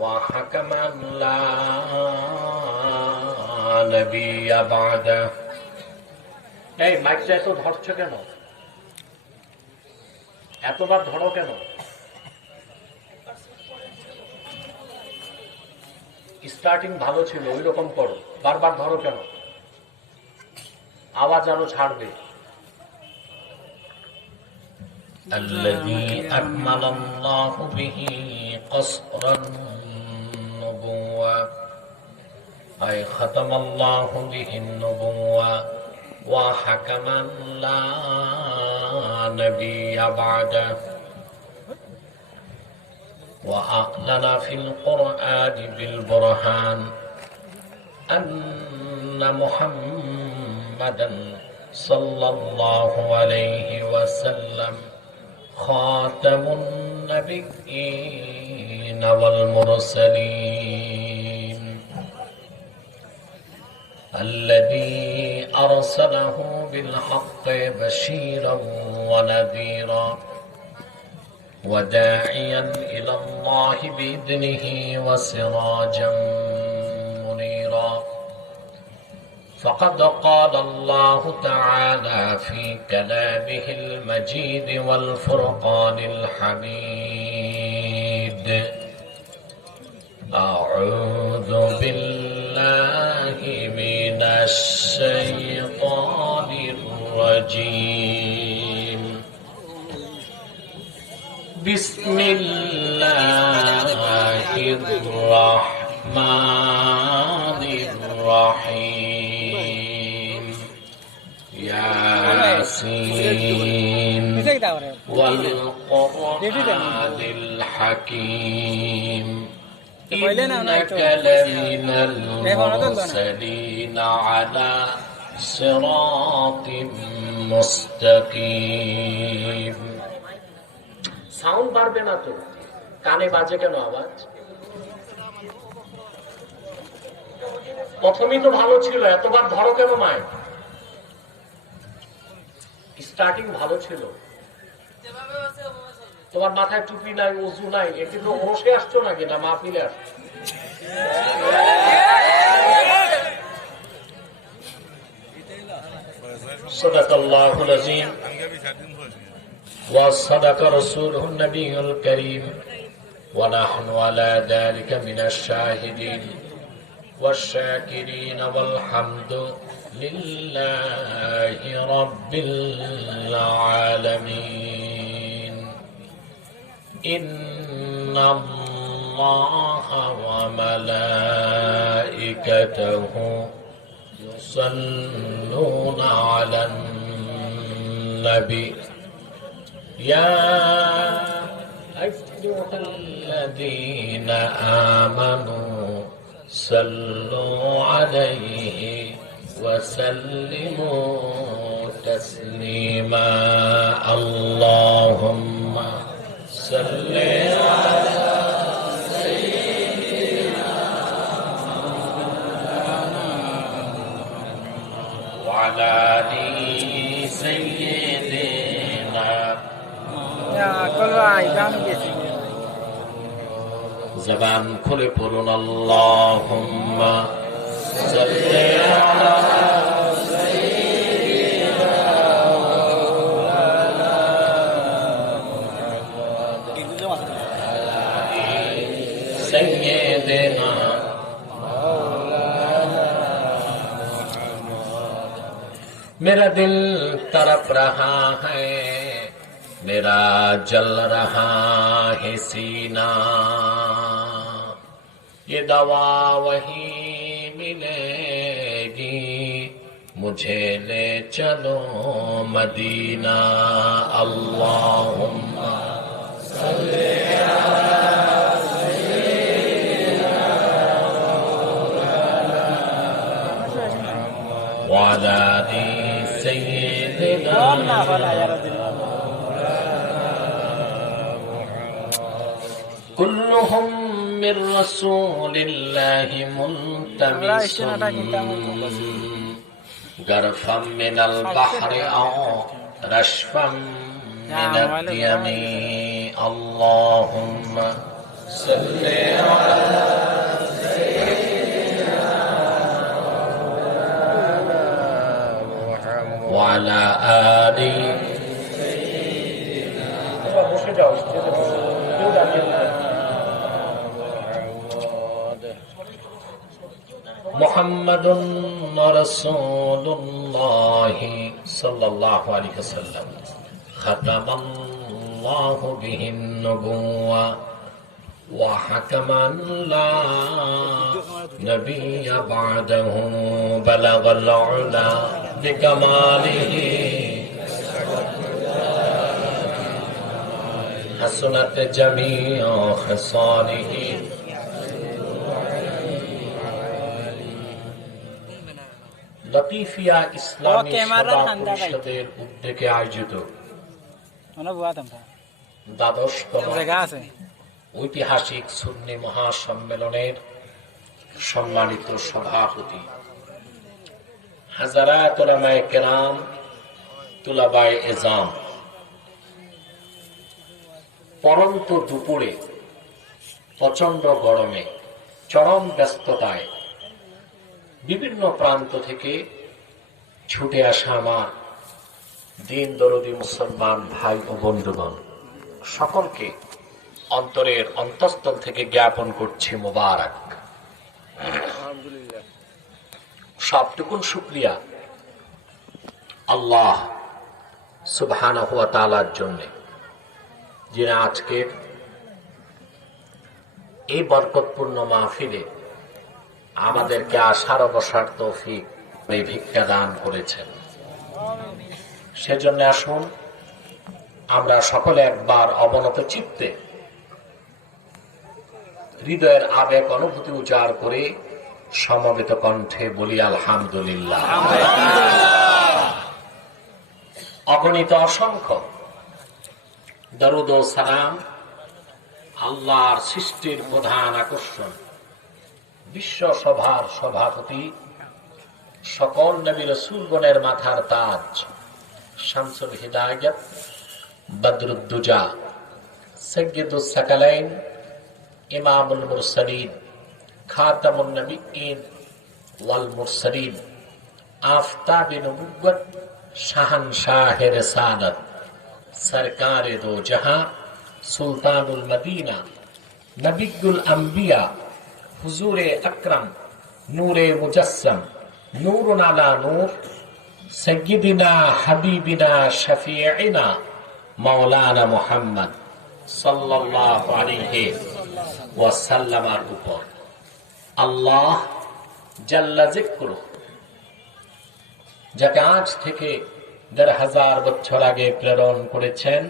وحكما لا نبي بعده এই মাইকটা এত ধরছো কেন? এতবার ধরো কেন? স্টার্টিং ভালো ছিল, ওই রকম করো। বারবার ধরো কেন? আওয়াজ আরো ছাড়বে। الذي أكمل الله به قصر النبوة أي ختم الله به النبوة وحكما لا نبي بعده وأعلن في القرآن بالبرهان أن محمدا صلى الله عليه وسلم خاتم النبيين والمرسلين الذي أرسله بالحق بشيرا ونذيرا وداعيا إلى الله بإذنه وسراجا منيرا فقد قال الله تعالى في كلامه المجيد والفرقان الحميد أعوذ بالله من الشيطان الرجيم بسم الله الرحمن الرحيم ياسين والقرآن الحكيم إنك لمن المرسلين على صراط مستقيم সাউন্ড বাড়বে না তো? কানে বাজে কেন আওয়াজ? প্রথমেই তো ভালো ছিল, এতবার ধরো কেন মায়? স্টার্টিং ভালো ছিল। তোমার মাথায় টুপি নাই, ওযু নাই, একটু তো ওরসে আসছো নাকি না মাহফিলে আসছো? সাদাকাল্লাহুল আযীম ওয়া সাদাকা রাসূলুহুন নবিয়্যুল কারীম ওয়া নাহনু আলা যালিকা মিনাশ শাহিদিন والشاكرين والحمد لله رب العالمين إن الله وملائكته يصلون على النبي يا أيها الذين آمنوا صلوا عليه وسلموا تسليما اللهم صل على سيدنا وعلى آل سيدنا زبان খুলে পড়ুন আল্লাহুম্মা সাল্লি আলা সাইয়্যিদিনা সাইয়্যিদিনা मेरा दिल तड़प रहा है मेरा जल रहा है सीना ये दवा वही मिलेगी मुझे ले चलो मदीना अल्लाहुम्मा सल्ली अला सय्यिदिना व अला आलि सय्यिदिना कुल्लुहुम من رسول الله ملتمس غرفا من البحر أو رشفا من الديم اللهم صل على وعلى آل محمد رسول الله صلى الله عليه وسلم ختم الله به النبوة وحكما لا نبي بعده بلغ العلا بكماله حسنت جميع خصاله লতিফিয়া ইসলামী সভা পরিষদের উদ্যোগে আয়োজিত দ্বাদশতম ঐতিহাসিক সুন্নি মহাসম্মেলনের সম্মানিত সভাপতি হাজারাত উলামায়ে কেরাম, তুলাবায়ে এজাম, পরন্ত দুপুরে প্রচন্ড গরমে চরম ব্যস্ততায় বিভিন্ন প্রান্ত থেকে ছুটে আসা আমার দিন দরদি মুসলমান ভাই ও বন্ধুগণ, সকলকে অন্তরের অন্তঃস্থল থেকে জ্ঞাপন করছি মোবারক। সবটুকুন শুকরিয়া আল্লাহ সুবহানাহু ওয়া তাআলার জন্য, যিনি আজকের এই বরকতপূর্ণ মাহফিলে আমাদেরকে আসার অবসর তৌফিক এই ভিক্ষা দান করেছেন। সেজন্য আসুন আমরা সকলে একবার অবনত চিত্তে হৃদয়ের আবেগ অনুভূতি উজাড় করে সমবেত কণ্ঠে বলি আলহামদুলিল্লাহ। অগণিত অসংখ্য দরুদ ও সালাম আল্লাহর সৃষ্টির প্রধান আকর্ষণ, বিশ্ব সভার সভাপতি, সকল নবী রাসূলগণের মাথার তাজ, শামসুল হিদায়াত, বদরুদ্দুজা, সাইয়্যিদুস সাকালাইন, ইমামুল মুরসালিন, খাতামুন নবিয়্যিন ওয়াল মুরসালিন, আফতাবে নবুওয়াত, শাহানশাহে রিসালাত, সরকারে দো জাহাঁ, সুলতানুল মদিনা, নবিয়ুল আম্বিয়া, হুজুরে আকরাম, নূরে মুজাসসাম, নূরুন আলা নূর, সাইয়্যিদিনা হাবিবিনা শাফিঈনা মাওলানা মুহাম্মদ সাল্লাল্লাহু আলাইহি ওয়াসাল্লামের উপর আল্লাহ জাল্লা যিকরু, যাকে আজ থেকে ১,৫০০ বছর আগে প্রেরণ করেছেন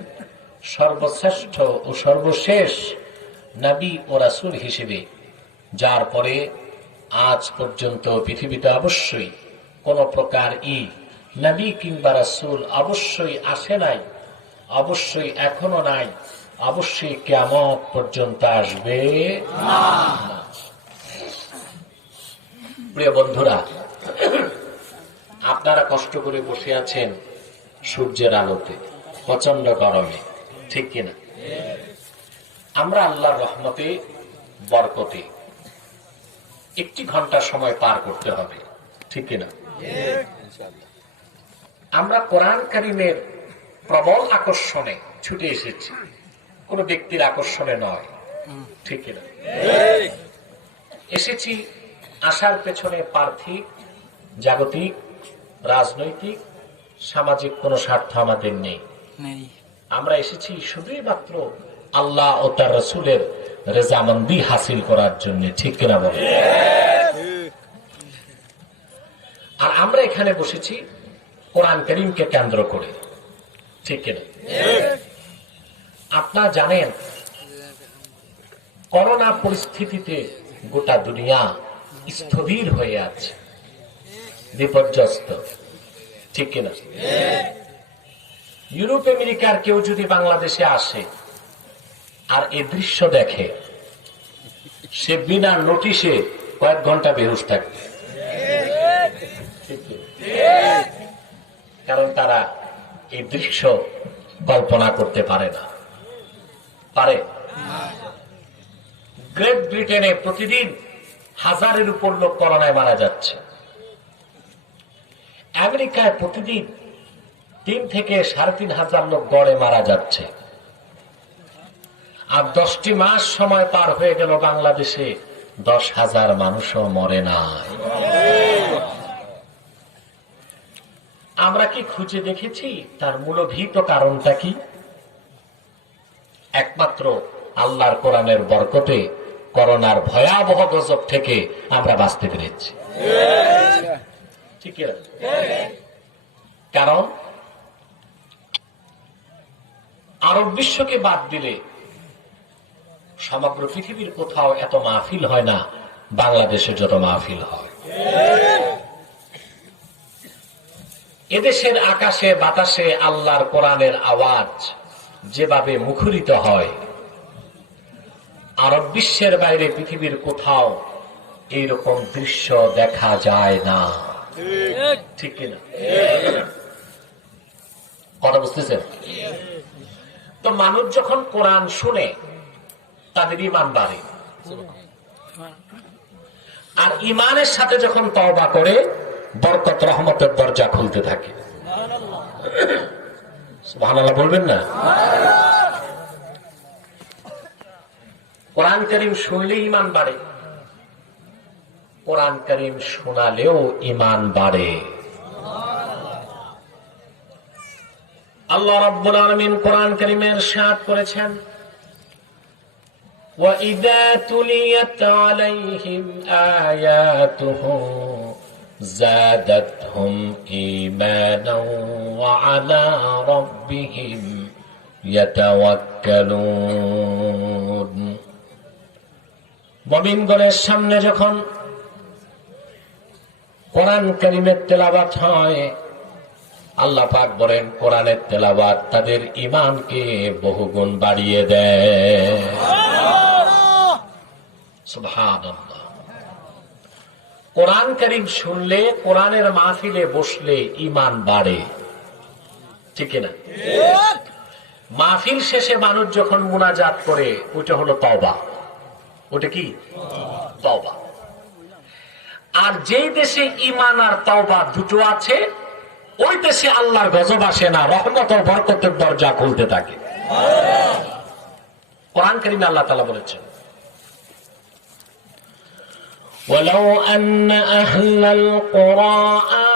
সর্বশ্রেষ্ঠ ও সর্বশেষ নবী ও রাসূল হিসেবে, যার পরে আজ পর্যন্ত পৃথিবীতে অবশ্যই কোন প্রকার নবী কিংবা রাসূল অবশ্যই আসে নাই, অবশ্যই এখনো নাই, অবশ্যই কিয়ামত পর্যন্ত আসবে না। প্রিয় বন্ধুরা, আপনারা কষ্ট করে বসে আছেন সূর্যের আলোতে, প্রচন্ড গরমে, ঠিক কিনা? আমরা আল্লাহর রহমতে বরকতে 1 ঘন্টা সময় পার করতে হবে, ঠিক কিনা? আমরা কোরআন কারীমের প্রবল আকর্ষণে ছুটে এসেছি, কোন ব্যক্তির আকর্ষণে নয়, ঠিক কিনা? এসেছি আসার পেছনে পার্থিব, জাগতিক, রাজনৈতিক, সামাজিক কোন স্বার্থ আমাদের নেই। আমরা এসেছি শুধুই মাত্র আল্লাহ ও তার রাসূলের রেজামন্দি হাসিল করার জন্য, ঠিক কিনা বলেন? আর আমরা এখানে বসেছি কোরআন কারীমকে কেন্দ্র করে, ঠিক কিনা? আপনারা জানেন করোনা পরিস্থিতিতে গোটা দুনিয়া স্থবির হয়ে আছে, বিপর্যস্ত, ঠিক কিনা? ইউরোপ আমেরিকার কেউ যদি বাংলাদেশে আসে আর এই দৃশ্য দেখে, সে বিনা নোটিশে কয়েক ঘন্টা বেহুশ থাকবে, কারণ তারা এই দৃশ্য কল্পনা করতে পারে না, পারে? গ্রেট ব্রিটেনে প্রতিদিন 1000-এর উপর লোক করোনায় মারা যাচ্ছে। আমেরিকায় প্রতিদিন 3 থেকে 3,500 লোক গড়ে মারা যাচ্ছে। আর 10টি মাস সময় পার হয়ে গেল, বাংলাদেশে 10,000 মানুষও মরে না। আমরা কি খুঁজে দেখেছি তার মূলভূত কারণটা কি? একমাত্র আল্লাহর কোরআনের বরকতে করোনার ভয়াবহ গজব থেকে আমরা বাঁচতে পেরেছি। ঠিক আছে? কারণ আরব বিশ্বকে বাদ দিলে সমগ্র পৃথিবীর কোথাও এত মাহফিল হয় না বাংলাদেশে যত মাহফিল হয়। এদেশের আকাশে বাতাসে আল্লাহর কোরআনের আওয়াজ যেভাবে মুখরিত হয়, আরব বিশ্বের বাইরে পৃথিবীর কোথাও এইরকম দৃশ্য দেখা যায় না। ঠিক কিনা? কথা বুঝতেছেন? তো মানুষ যখন কোরআন শুনে তাদের ঈমান বাড়ে, আর ঈমানের সাথে যখন তওবা করে বরকত রহমতের দরজা খুলতে থাকে। সুবহানাল্লাহ বলবেন না? কোরআন কারীম শুনলে ঈমান বাড়ে, কোরআন কারীম শোনালেও ঈমান বাড়ে। আল্লাহ রাব্বুল আলামিন কোরআন কারীমে ইরশাদ করেছেন, وَإِذَا تُلِيَتْ عَلَيْهِمْ آيَاتُهُ زَادَتْهُمْ إِيمَانًا وَعَلَى رَبِّهِمْ يَتَوَكَّلُونَ। মুমিনগণের সামনে যখন কোরআন কারীমের তেলাওয়াত হয়, আল্লাহ পাক বলেন কোরআনের তেলাওয়াত তাদের ঈমানকে বহুগুণ বাড়িয়ে দেয়। সুবহানাল্লাহ। কোরআন কারীম শুনলে, কোরআনের মাহফিলে বসলে ঈমান বাড়ে। ঠিক না? মাহফিল শেষে মানুষ যখন মুনাজাত করে, ওটা হলো তওবা। ওটা কি? তওবা। আর যেই দেশে ঈমান আর তওবা দুটো আছে, ওই দেশে আল্লাহর গজব আসে না, রহমত ও বরকতের দরজা খুলতে থাকে। কোরআন কারীমে আল্লাহ তাআলা বলেছেন, ولو أن أهل القرى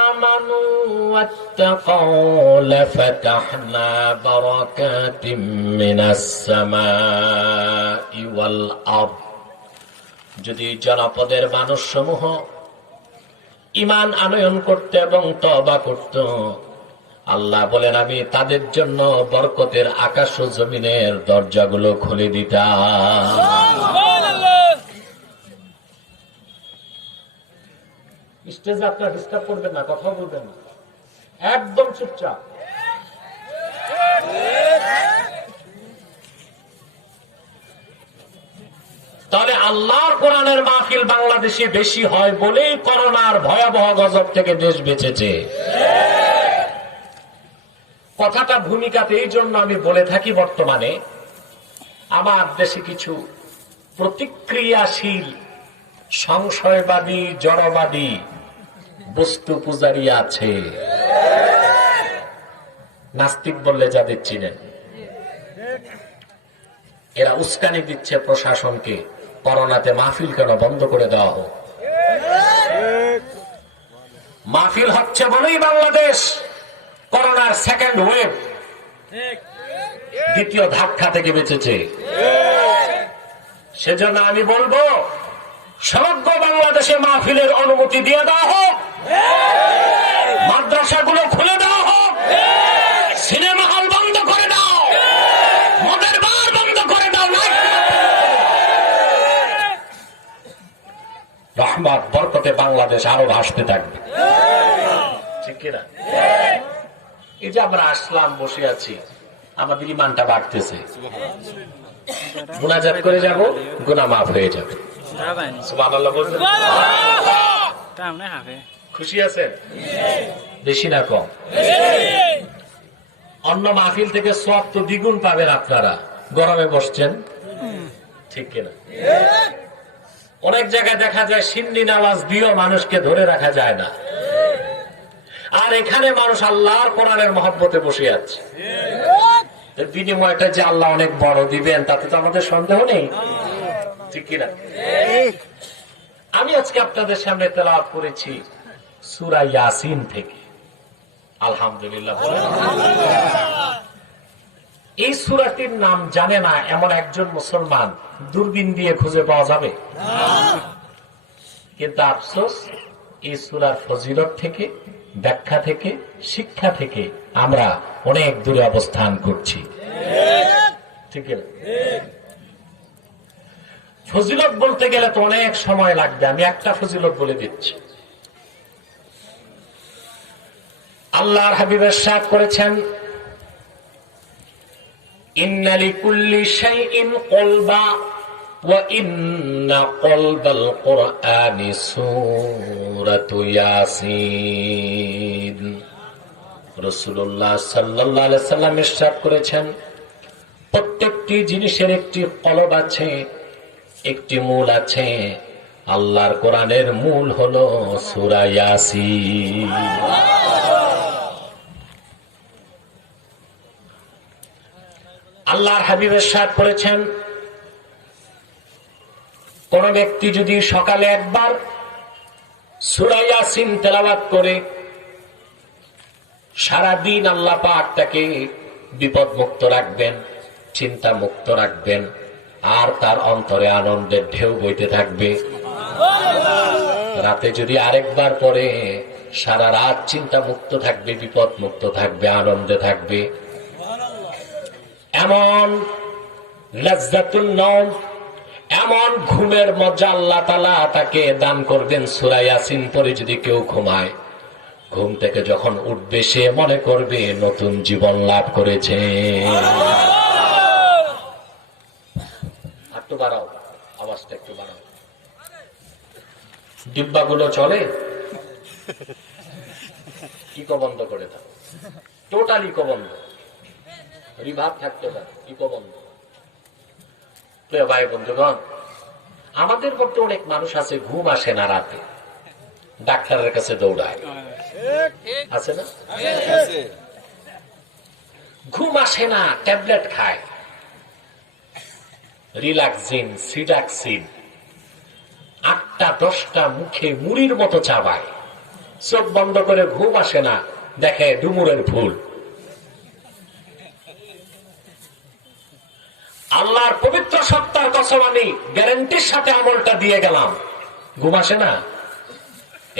آمنوا واتقوا لفتحنا بركات من السماء والأرض। যদি জনপদের মানুষ সমূহ ঈমান আনয়ন করতে এবং তওবা করত, আল্লাহ বলেন আমি তাদের জন্য বরকতের আকাশ ও জমিনের দরজাগুলো খুলে দিতাম। স্টেজে আপনারা ডিস্টার্ব করবেন না, কথা বলবেন না, একদম চুপচাপ। তাহলে আল্লাহর কোরআনের মাহফিল বাংলাদেশে বেশি হয় বলেই করোনার ভয়াবহ গজব থেকে দেশ বেঁচেছে। কথাটা ভূমিকাতে এই জন্য আমি বলে থাকি, বর্তমানে আমার দেশে কিছু প্রতিক্রিয়াশীল সংশয়বাদী জড়বাদী বস্তু পূজারী আছে, নাস্তিক বললে যাদের চিনেন। এরা উস্কানি দিচ্ছে প্রশাসনকে, করোনাতে মাহফিল কেন বন্ধ করে দেওয়া হোক। মাহফিল হচ্ছে বলেই বাংলাদেশ করোনার সেকেন্ড ওয়েভ, দ্বিতীয় ধাক্কা থেকে বেঁচেছে। সেজন্য আমি বলবো সমগ্র বাংলাদেশে মাহফিলের অনুমতি দিয়ে দেওয়া হোক, মাদ্রাসাগুলো খুলে দেওয়া হোক, সিনেমা হল বন্ধ করে দাও, মদের বার বন্ধ করে দাও, রহমত বরকতে বাংলাদেশ আরো ভাসতে থাকবে। ঠিক কিনা? এই যে আমরা আসলাম, বসে আছি, আমাদের ঈমানটা বাড়তেছে। মুনাজাত করে যাব, গুনাহ মাফ হয়ে যাবে। সুবহানাল্লাহ বলবেন? খুশি আছেন? বেশি না কম? অন্য মাহফিল থেকে সওয়াব তো দ্বিগুণ পাবেন আপনারা। গরমে বসছেন, ঠিক কিনা? অনেক জায়গায় দেখা যায় সিন্নি আওয়াজ দিয়েও মানুষকে ধরে রাখা যায় না, আর এখানে মানুষ আল্লাহর কোরআনের মহব্বতে বসে আছে। বিনিময়টা যে আল্লাহ অনেক বড় দিবেন তাতে তো আমাদের সন্দেহ নেই, ঠিক কিনা? আমি আজকে আপনাদের সামনে তেলাওয়াত করেছি সূরা ইয়াসিন থেকে। আলহামদুলিল্লাহ। এই সূরাটির নাম জানে না এমন একজন মুসলমান দূরবীন দিয়ে খুঁজে পাওয়া যাবে? কিন্তু আফসোস, এই সূরার ফজিলত থেকে, ব্যাখ্যা থেকে, শিক্ষা থেকে আমরা অনেক দূরে অবস্থান করছি, ঠিক না? ফজিলত বলতে গেলে তো অনেক সময় লাগবে, আমি একটা ফজিলত বলে দিচ্ছি। আল্লাহর হাবিব ইরশাদ করেছেন, ইন্না লিকুল্লি শাইইন কলবা ওয়া ইন্না কলবাল কুরআনি সূরাতু ইয়াসিন। রাসূলুল্লাহ সাল্লাল্লাহু আলাইহি সাল্লাম ইরশাদ করেছেন, প্রত্যেকটি জিনিসের একটি কলব আছে, একটি মূল আছে। আল্লাহর কোরআনের মূল হলো সূরা ইয়াসিন। আল্লাহর হাবিব ইরশাদ করেছেন, কোন ব্যক্তি যদি সকালে একবার সূরা ইয়াসিন তেলাওয়াত করে, সারাদিন আল্লাহ পাক তাকে বিপদ মুক্ত রাখবেন, চিন্তা মুক্ত রাখবেন, আর তার অন্তরে আনন্দের ঢেউ বইতে থাকবে। রাতে যদি আরেকবার পরে, সারা রাত চিন্তা মুক্ত থাকবে, বিপদ মুক্ত থাকবে, আনন্দে থাকবে। এমন লাজ্জাতুন নওম, এমন ঘুমের মজা আল্লাহ তাআলা তাকে দান করবেন। সূরা ইয়াসিন পড়ে যদি কেউ ঘুমায়, ঘুম থেকে যখন উঠবে সে মনে করবে নতুন জীবন লাভ করেছে। একটু বাড়াও, আওয়াজটা একটু বাড়াও। ডিব্বাগুলো চলে, ইকো বন্ধ করে দাও, টোটাল ইকো বন্ধ, রিভার্ব থাকতে পারে, ইকো বন্ধ। প্রিয় ভাই বন্ধুগণ, আমাদের মধ্যে অনেক মানুষ আছে ঘুম আসে না, রাতে ডাক্তারের কাছে দৌড়ায়, আছে না? ঘুম আসে না, ট্যাবলেট খায়, রিল্যাক্সিন, সিডাক্সিন, 8টা 10টা মুখে মুড়ির মতো চাবায়, চোখ বন্ধ করে ঘুম আসে না, দেখে ডুমুরের ফুল। আল্লাহর পবিত্র সত্তার কসম, আমি গ্যারান্টির সাথে আমলটা দিয়ে গেলাম, ঘুম আসে না।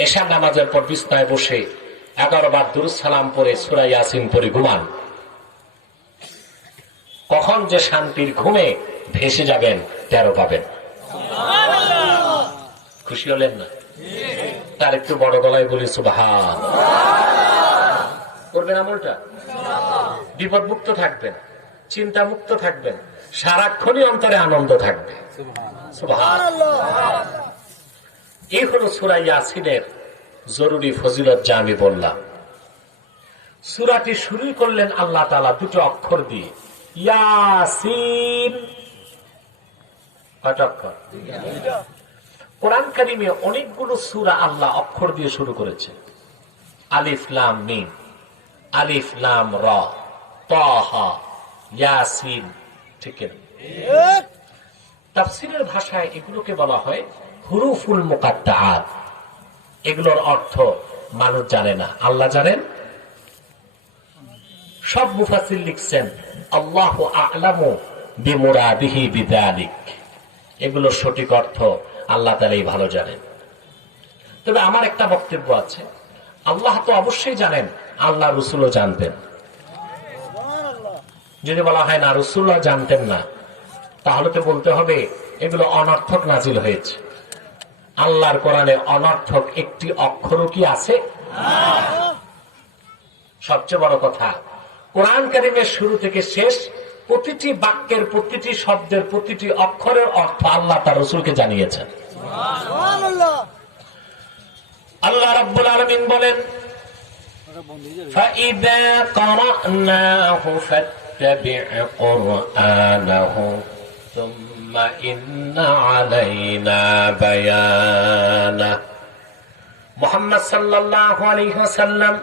এশা নামাজের পর বিছানায় বসে 11 বার দুরূদ সালাম পড়ে সূরা ইয়াসিন পড়ে ঘুমান, কখন যে শান্তির ঘুমে ভেসে যাবেন টের পাবেন। খুশি হলেন না? তার একটু বড় গলায় বলি সুবহান। করবেন আমলটা, বিপদ মুক্ত থাকবেন, চিন্তা মুক্ত থাকবেন, সারাক্ষণই অন্তরে আনন্দ থাকবে। সুবহানাল্লাহ। এই হলো সূরা ইয়াসিনের জরুরি ফজিলত যা আমি বললাম। সূরাটি শুরু করলেন আল্লাহ তাআলা দুটো অক্ষর দিয়ে, ইয়াসিন। কত অক্ষর? কোরআন কারীমে অনেকগুলো সূরা আল্লাহ অক্ষর দিয়ে শুরু করেছে। আলিফ লাম মিম, আলিফ লাম রা, তাহা, ইয়াসিন, ঠিক না? তাফসীরের ভাষায় এগুলোকে বলা হয় হুরুফুল মুকাত্তাআত। এগুলোর অর্থ মানুষ জানে না, আল্লাহ জানেন। সব মুফাসসির লিখছেন আল্লাহু আ'লামু বিমুরাদিহি বিযালিক। এগুলোর সঠিক অর্থ আল্লাহ তাআলাই ভালো জানেন। তবে আমার একটা বক্তব্য আছে, আল্লাহ তো অবশ্যই জানেন, আল্লাহ রাসূলও জানতেন। যদি বলা হয় না রাসূলও জানতেন না, তাহলে তো বলতে হবে এগুলো অনর্থক নাজিল হয়েছে। আল্লাহর কোরআনে অনর্থক একটি অক্ষরও কি আছে? সবচেয়ে বড় কথা, কোরআন কারীমের শুরু থেকে শেষ প্রতিটি বাক্যের, প্রতিটি শব্দের, প্রতিটি অক্ষরের অর্থ আল্লাহ তার রাসূলকে জানিয়েছেন। আল্লাহ রাব্বুল আলামিন বলেন, ফাইদা কারানাহু ফাত্তাবি' কুরআনাহু সুম্মা সুম্মা ইন্না আলাইনা বায়ানা। মুহাম্মদ সাল্লাল্লাহু আলাইহি ওয়াসাল্লাম,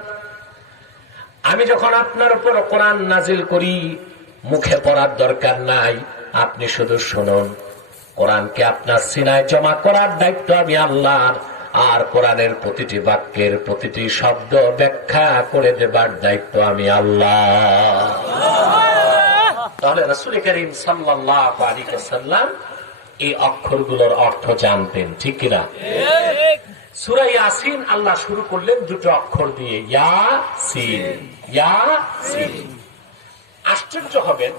আমি যখন আপনার উপর কোরআন নাজিল করি, মুখে পড়ার দরকার নাই, আপনি শুধু শুনুন। কোরআনকে আপনার সিনায় জমা করার দায়িত্ব আমি আল্লাহর, আর কোরআনের প্রতিটি বাক্যের প্রতিটি শব্দ ব্যাখ্যা করে দেবার দায়িত্ব আমি আল্লাহ। তাহলে রাসূল করিম সাল্লাল্লাহু আলাইহি ওয়াসাল্লাম এই অক্ষরগুলোর অর্থ জানতেন, ঠিক কিনা? সূরা ইয়াসিন আল্লাহ শুরু করলেন দুটো অক্ষর দিয়ে, ইয়াসিন, ইয়াসিন। আশ্চর্য হবেন,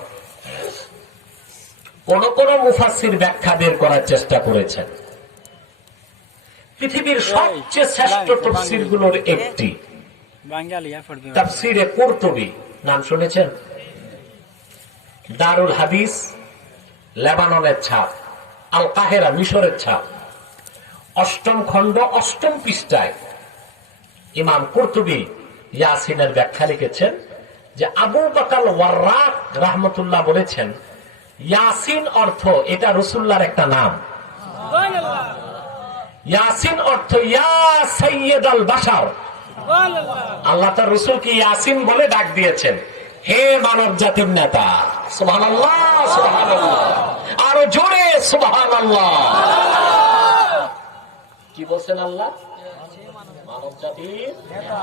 কোন কোন মুফাসসির ব্যাখ্যা বের করার চেষ্টা করেছেন। পৃথিবীর সবচেয়ে শ্রেষ্ঠ তাফসীরগুলোর একটি তাফসীরে কুরতুবী, নাম শুনেছেন? দারুল হাদিস, লেবাননের ছাপ, আল কাহেরা মিশরের ছাপ, 8ম খণ্ড 8ম পৃষ্ঠায় ইমাম কুরতুবী ইয়াসিনের ব্যাখ্যা লিখেছেন যে আবু বকর ওয়াররাক রাহমাতুল্লাহ বলেছেন, ইয়াসিন অর্থ এটা রাসূলুল্লাহর একটা নাম। ইয়াসিন অর্থ ইয়া সাইয়্যিদাল বাশার। আল্লাহ তার রাসূলকে ইয়াসিন বলে ডাক দিয়েছেন, হে মানব জাতির নেতা। সুবহানাল্লাহ, সুবহানাল্লাহ, আরো জোরে সুবহানাল্লাহ। কি বলছেন আল্লাহ? মানব জাতির নেতা।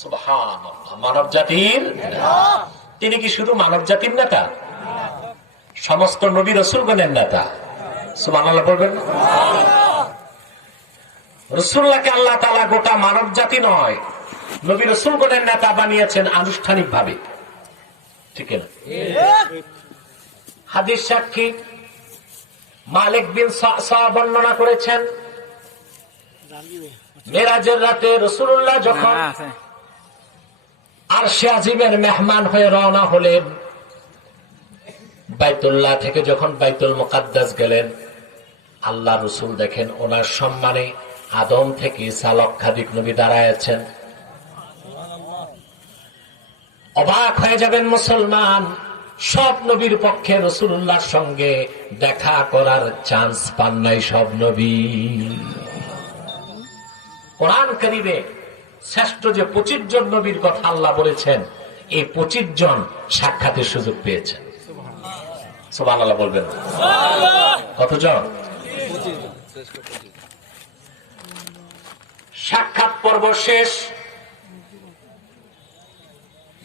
সুবহানাল্লাহ, মানব জাতির নেতা। তিনি কি শুধু মানব জাতির নেতা? সমস্ত নবী রাসূলগণের নেতা। সুবহানাল্লাহ বলবেন। রাসূলুল্লাহকে আল্লাহ তাআলা গোটা মানব জাতি নয়, নবী রাসূলগণের নেতা বানিয়েছেন আনুষ্ঠানিকভাবে, ঠিক না? হাদিস সাক্ষী মালিক বিন সা'সা বর্ণনা করেছেন, মেরাজের রাতে রাসূলুল্লাহ যখন আরশে আজিমের মেহমান হয়ে রওনা হলেন, বাইতুল্লাহ থেকে যখন বাইতুল মুকাদ্দাস গেলেন, আল্লাহ রাসূল দেখেন ওনার সম্মানে আদম থেকে 4 লক্ষাধিক নবী দাঁড়ায় আছেন। অবাক হয়ে যাবেন মুসলমান, সব নবীর পক্ষে রাসূলুল্লাহর সঙ্গে দেখা করার চান্স পান নাই সব নবী। কোরআন কারীমে শ্রেষ্ঠ যে 25 জন নবীর কথা আল্লাহ বলেছেন, এই 25 জন সাক্ষাতের সুযোগ পেয়েছেন। সুবহানাল্লাহ বলবেন। কতজন? সাক্ষাৎ পর্ব শেষ।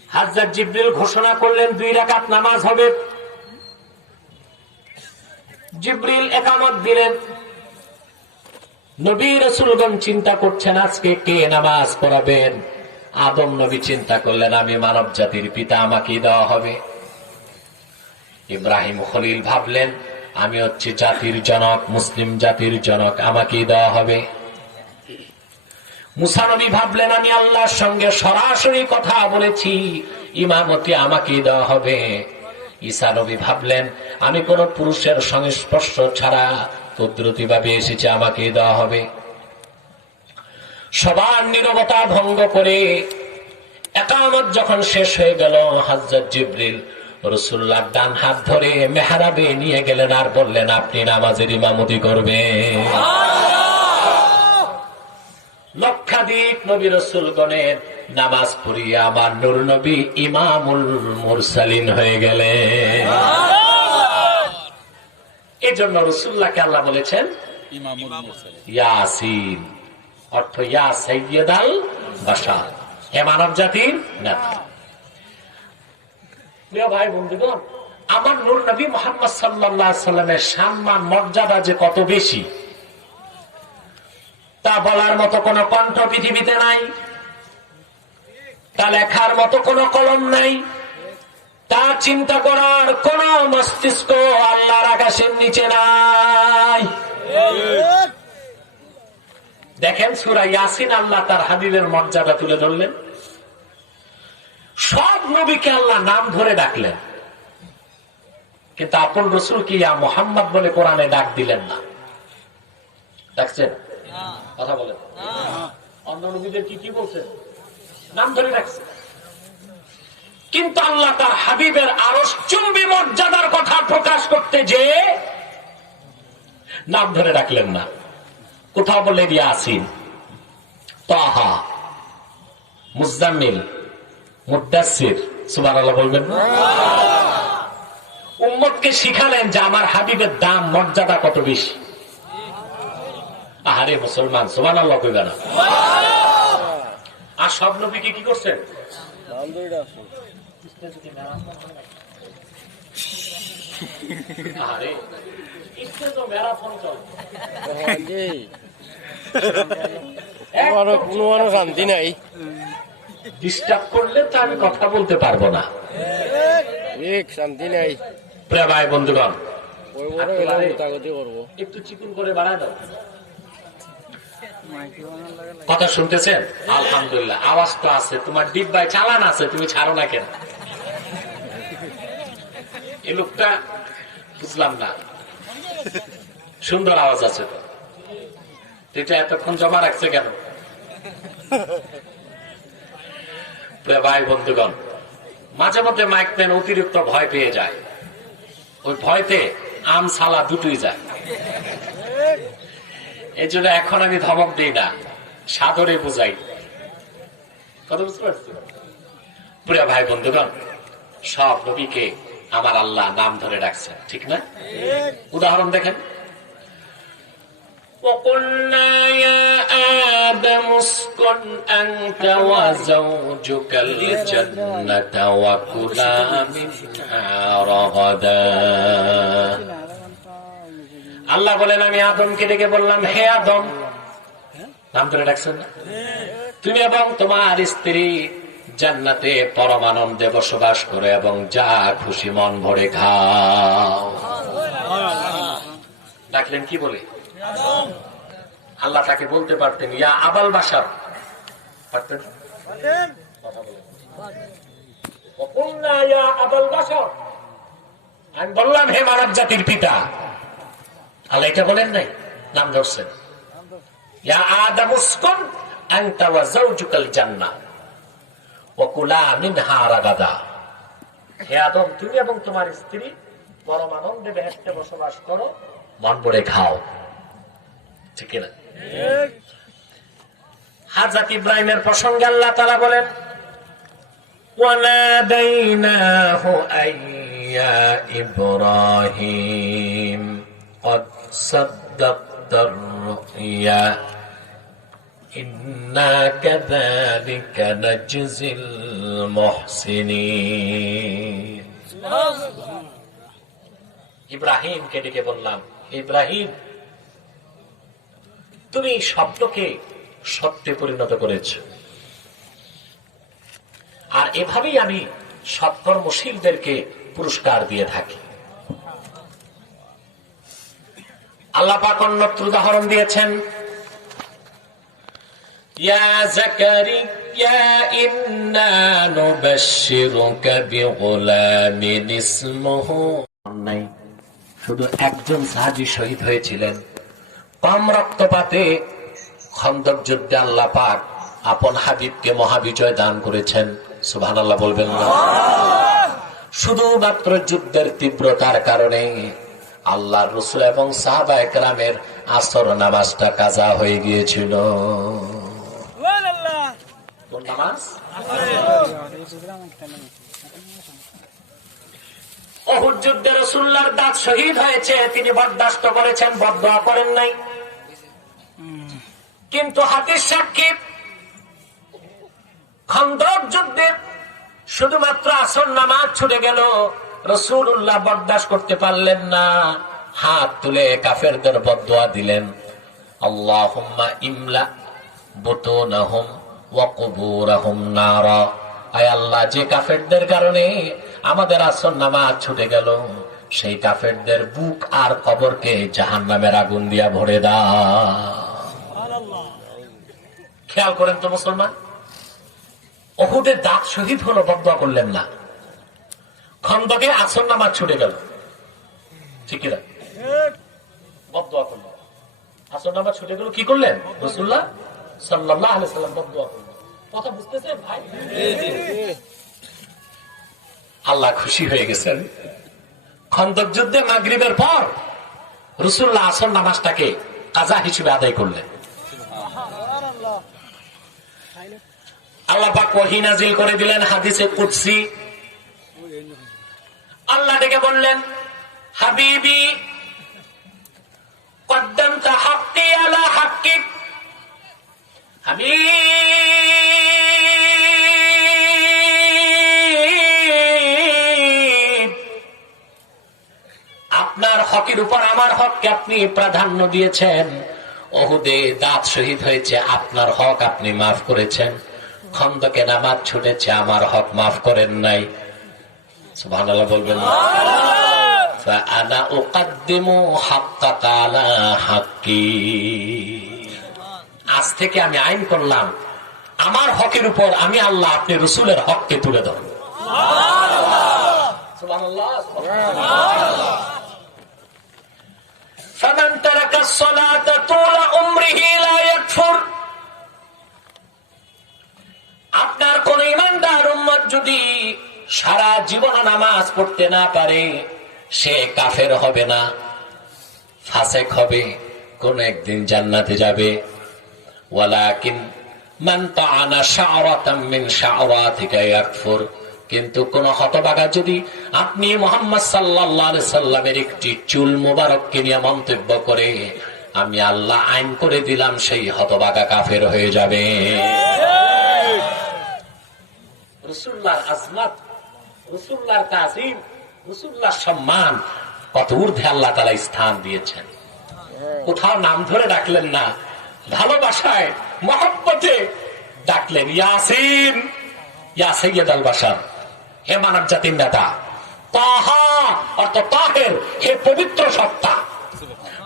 হযরত জিবরিল ঘোষণা করলেন 2 রাকাত নামাজ হবে। জিবরিল ইকামত দিলেন। নবী রাসূলগণ চিন্তা করছেন আজকে কে নামাজ পড়াবেন। আদম নবী চিন্তা করলেন আমি মানব জাতির পিতা, আমাকেই দেওয়া হবে। ইব্রাহিম খলিল ভাবলেন আমি হচ্ছি জাতির জনক, মুসলিম জাতির জনক, আমাকেই দেওয়া হবে। মুসা নবী ভাবলেন আমি আল্লাহর সঙ্গে সরাসরি কথা বলেছি, ইমামতি আমাকেই দেওয়া হবে। ঈসা নবী ভাবলেন আমি কোন পুরুষের সংস্পর্শ ছাড়া কুদরতি ভাবে এসেছে, আমাকেই দেওয়া হবে। সবার নীরবতা ভঙ্গ করে ইকামত যখন শেষ হয়ে গেল, হযরত জিবরিল রাসূলুল্লাহর ডান হাত ধরে মেহরাবে নিয়ে গেলেন আর বললেন আপনি নামাজের ইমামতি করবেন। লক্ষাধিক নবী রাসূলগণের নামাজ পড়িয়ে আমার নূর নবী ইমামুল মুরসালিন হয়ে গেলেন। এই জন্য রাসূলুল্লাহকে আল্লাহ বলেছেন ইমামুল মুরসালিন, ইয়াসিন অর্থ ইয়া সাইয়্যিদাল বাশার, হে মানব জাতির নেতা। প্রিয় ভাই বন্ধুগণ, আমার নূর নবী মুহাম্মদ সাল্লাল্লাহু আলাইহি সাল্লামের সম্মান মর্যাদা যে কত বেশি তা বলার মতো কোন কণ্ঠ পৃথিবীতে নাই, তা লেখার মতো কোন কলম নাই, তা চিন্তা করার কোন মস্তিষ্ক আল্লাহর আকাশের নিচে নাই। দেখেন সূরা ইয়াসিন আল্লাহ তার হাবিবের মর্যাদা তুলে ধরলেন। সব নবীকে আল্লাহ নাম ধরে ডাকলেন, কিন্তু আপন রাসূলকে ইয়া মুহাম্মদ বলে কোরআনে ডাক দিলেন না। ডাকছেন? কথা বলেন। অন্য নবীদের কি বলছেন? নাম ধরে রাখছে। কিন্তু আল্লাহ তার হাবিবের আরশ চুম্বী মর্যাদার কথা প্রকাশ করতে যে নাম ধরে ডাকলেন না। কোথাও বললেন ইয়াসিন, তাহা, মুজাম্মিল, মুদ্দাসসির। সুবহানাল্লাহ বলবেন না? উম্মতকে শিখালেন যে আমার হাবিবের দাম মর্যাদা কত বেশি। আহারে মুসলমান, সুবহানাল্লাহ কইবা না? আর সব নবীকে কি করছেন? আরে তো ম্যারাথন চলে, কোনো শান্তি নাই। ডিস্টার্ব করলে তো আমি কথা বলতে পারবো না। শান্তি নাই। প্রিয় ভাই বন্ধুগণ, করবো একটু চিকুন করে বাড়ায় দাও। কথা শুনতেছেন? আলহামদুলিল্লাহ, আওয়াজ তো আছে। তোমার ডিব্বায় চালান আছে, তুমি ছাড়ো না কেন? এই লোকটা বুঝলাম না, সুন্দর আওয়াজ আছে তো, এটা এতক্ষণ জমা রাখছে কেন? ভাই বন্ধুগণ, মাঝে মধ্যে মাইক ম্যান অতিরিক্ত ভয় পেয়ে যায়। ওই ভয়তে আম সালা দুটোই যায়। এই জন্য এখন আমি ধমক দিই না, সাদরে বুঝাই। কথা বুঝতে পারছি? প্রিয় ভাই বন্ধুগণ, সব নবীকে আমার আল্লাহ নাম ধরে ডাকছেন, ঠিক না? উদাহরণ দেখেন, وَقُلْنَا يَا آدَمُ اسْكُنْ أَنْتَ وَزَوْجُكَ الْجَنَّةَ وَكُلَا مِنْهَا رَغَدًا। আল্লাহ বলেন, আমি আদমকে ডেকে বললাম, হে আদম, নাম ধরে ডাকছেন না? তুমি এবং তোমার স্ত্রী জান্নাতে পরমানন্দে বসবাস করে এবং যা খুশি মন ভরে খাও। ডাকলেন কি বলে? আল্লাহ তাকে বলতে পারতেন ইয়া আবাল বাশার, পারতেন? আমি বললাম হে মানব জাতির পিতা। আল্লাহ এটা বলেন নাই, নাম ধরছেন। ইয়া আদম উসকুন আনতা ওয়া যাওজুকাল জান্নাহ ওয়া কুলা মিনহা রাগাদা। হে আদম, তুমি এবং তোমার স্ত্রী পরম আনন্দে বেহেশতে বসবাস করো, মন ভরে খাও, ঠিক না? হযরত ইব্রাহিমের প্রসঙ্গে আল্লাহ তাআলা বলেন, ওয়ানাদাইনাহু আইয়া ইব্রাহিম قد صدقت الرؤيا إنا كذلك نجزي المحسنين। ইব্রাহিমকে ডেকে বললাম, ইব্রাহিম, তুমি স্বপ্নকে সত্যে পরিণত করেছ, আর এভাবেই আমি সৎকর্মশীলদেরকে পুরস্কার দিয়ে থাকি। আল্লাহ পাক অন্যত্র উদাহরণ দিয়েছেন, ইয়া যাকারিয়া ইন্না নুবাশশিরুকা বিগুলামিন ইসমুহু। নাই, শুধু একজন সাহাবী শহীদ হয়েছিলেন কম রক্তপাতে। খন্দক যুদ্ধে আল্লাহ পাক আপন হাবিবকে মহাবিজয় দান করেছেন। সুবহানাল্লাহ বলবেন না? শুধুমাত্র যুদ্ধের তীব্রতার কারণে আল্লাহর রাসূল এবং সাহাবায়ে কেরামের আসর নামাজটা কাজা হয়ে গিয়েছিল। কোন নামাজ? উহুদ যুদ্ধে রাসূলুল্লাহর দাঁত শহীদ হয়েছে, তিনি বরদাস্ত করেছেন, বদদোয়া করেন নাই। কিন্তু হাদিস সাক্ষী, খন্দক যুদ্ধে শুধুমাত্র আসর নামাজ ছুটে গেল, রাসূলুল্লাহ বরদাস্ত করতে পারলেন না, হাত তুলে কাফেরদের বদদোয়া দিলেন, আল্লাহুম্মা ইমলা বুতুনাহুম ওয়া কুবুরাহুম নারা। আয় আল্লাহ, যে কাফেরদের কারণে আমাদের আসর নামাজ ছুটে গেল, সেই কাফেরদের বুক আর কবরকে জাহান্নামের আগুন দিয়া ভরে দাও। খেয়াল করেন তো মুসলমান, উহুদের দাঁত শহীদ হলো, বদদোয়া করলেন না। খন্দকে আসর নামাজ ছুটে গেল, ঠিক না? বদদোয়া করলেন। আসর নামাজ ছুটে গেল, কি করলেন? রাসূলুল্লাহ সাল্লাল্লাহু আলাইহি ওয়াসাল্লাম বদদোয়া করলেন। কথা বুঝতেছেন ভাই? আল্লাহ খুশি হয়ে গেছেন। খন্দক যুদ্ধে মাগরিবের পর রাসূলুল্লাহ আসর নামাজটাকে কাজা হিসেবে আদায় করলেন। আল্লাহ পাক ওহী নাযিল করে দিলেন হাদিসে কুদসি। আল্লাহ ডেকে বললেন, হাবিবি কদ্দামতা হাক্কি আলা হাক্কিক। হাবিব, আপনার হকের উপর আমার হককে আপনি প্রাধান্য দিয়েছেন। ওহুদে দাঁত শহীদ হয়েছে, আপনার হক আপনি মাফ করেছেন। খন্দকে নামাজ ছুটেছে, আমার হক মাফ করেন নাই। সুবহানাল্লাহ বলবেন না? ফাআনা উকদ্দিমু হাক্কাকা আলা হাক্কি। আজ থেকে আমি আইন করলাম, আমার হকের উপর আমি আল্লাহ আপনি রাসূলের হককে তুলে ধরুন। সুবহানাল্লাহ। ফামান তারাকা সলাতা তুলা উমরিহি লা ইয়াকফুর। আপনার কোন ইমানদার উম্মত যদি সারা জীবন নামাজ পড়তে না পারে, সে কাফের হবে না, ফাসেক হবে, কোন একদিন জান্নাতে যাবে। ওয়ালাকিন মান তাআনা শা'রাতাম মিন শা'রাতিকা ইয়াকফুর। কিন্তু কোন হতভাগা যদি আপনি মুহাম্মদ সাল্লাল্লাহু আলাইহি সাল্লামের একটি চুল মোবারককে নিয়ে মন্তব্য করে, আমি আল্লাহ আইন করে দিলাম সেই হতভাগা কাফের হয়ে যাবে। রাসূলুল্লাহর আজমত, রাসূলুল্লাহর তাযীম, রাসূলুল্লাহর সম্মান কত ঊর্ধ্বে আল্লাহ তাআলা স্থান দিয়েছেন। কোথাও নাম ধরে ডাকলেন না, ভালোবাসায় মহব্বতে ডাকলেন, ইয়াসিন, ইয়া সাইয়্যিদাল বাশার, হে মানব জাতির নেতা। তাহা অর্থ তাহের, হে পবিত্র সত্তা।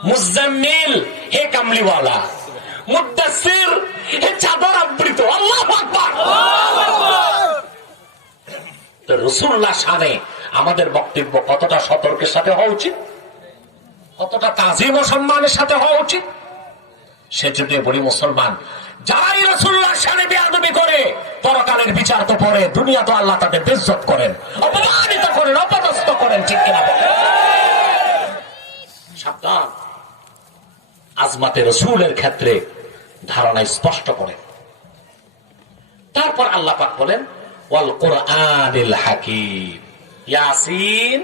মুজাম্মিল, হে কামলিওয়ালা। মুদ্দাসসির, হে চাদর আবৃত। আল্লাহু আকবার। তো রাসূলুল্লাহ শানে আমাদের বক্তব্য কতটা সতর্কের সাথে হওয়া উচিত, কতটা তাজিম ও সম্মানের সাথে হওয়া উচিত। সেজন্য বলি মুসলমান, যারাই রাসূলুল্লাহর শানে বেয়াদবি করে, পরকালের বিচার তো পরে, দুনিয়া তো আল্লাহ তাদের বেইজ্জত করেন, অপমানিত করেন, অপদস্থ করেন, ঠিক কিনা? সাবধান। আজমাতে রাসূলের ক্ষেত্রে ধারণা স্পষ্ট করেন। তারপর আল্লাহ পাক বলেন, ওয়াল কুরআনিল হাকীম, ইয়াসিন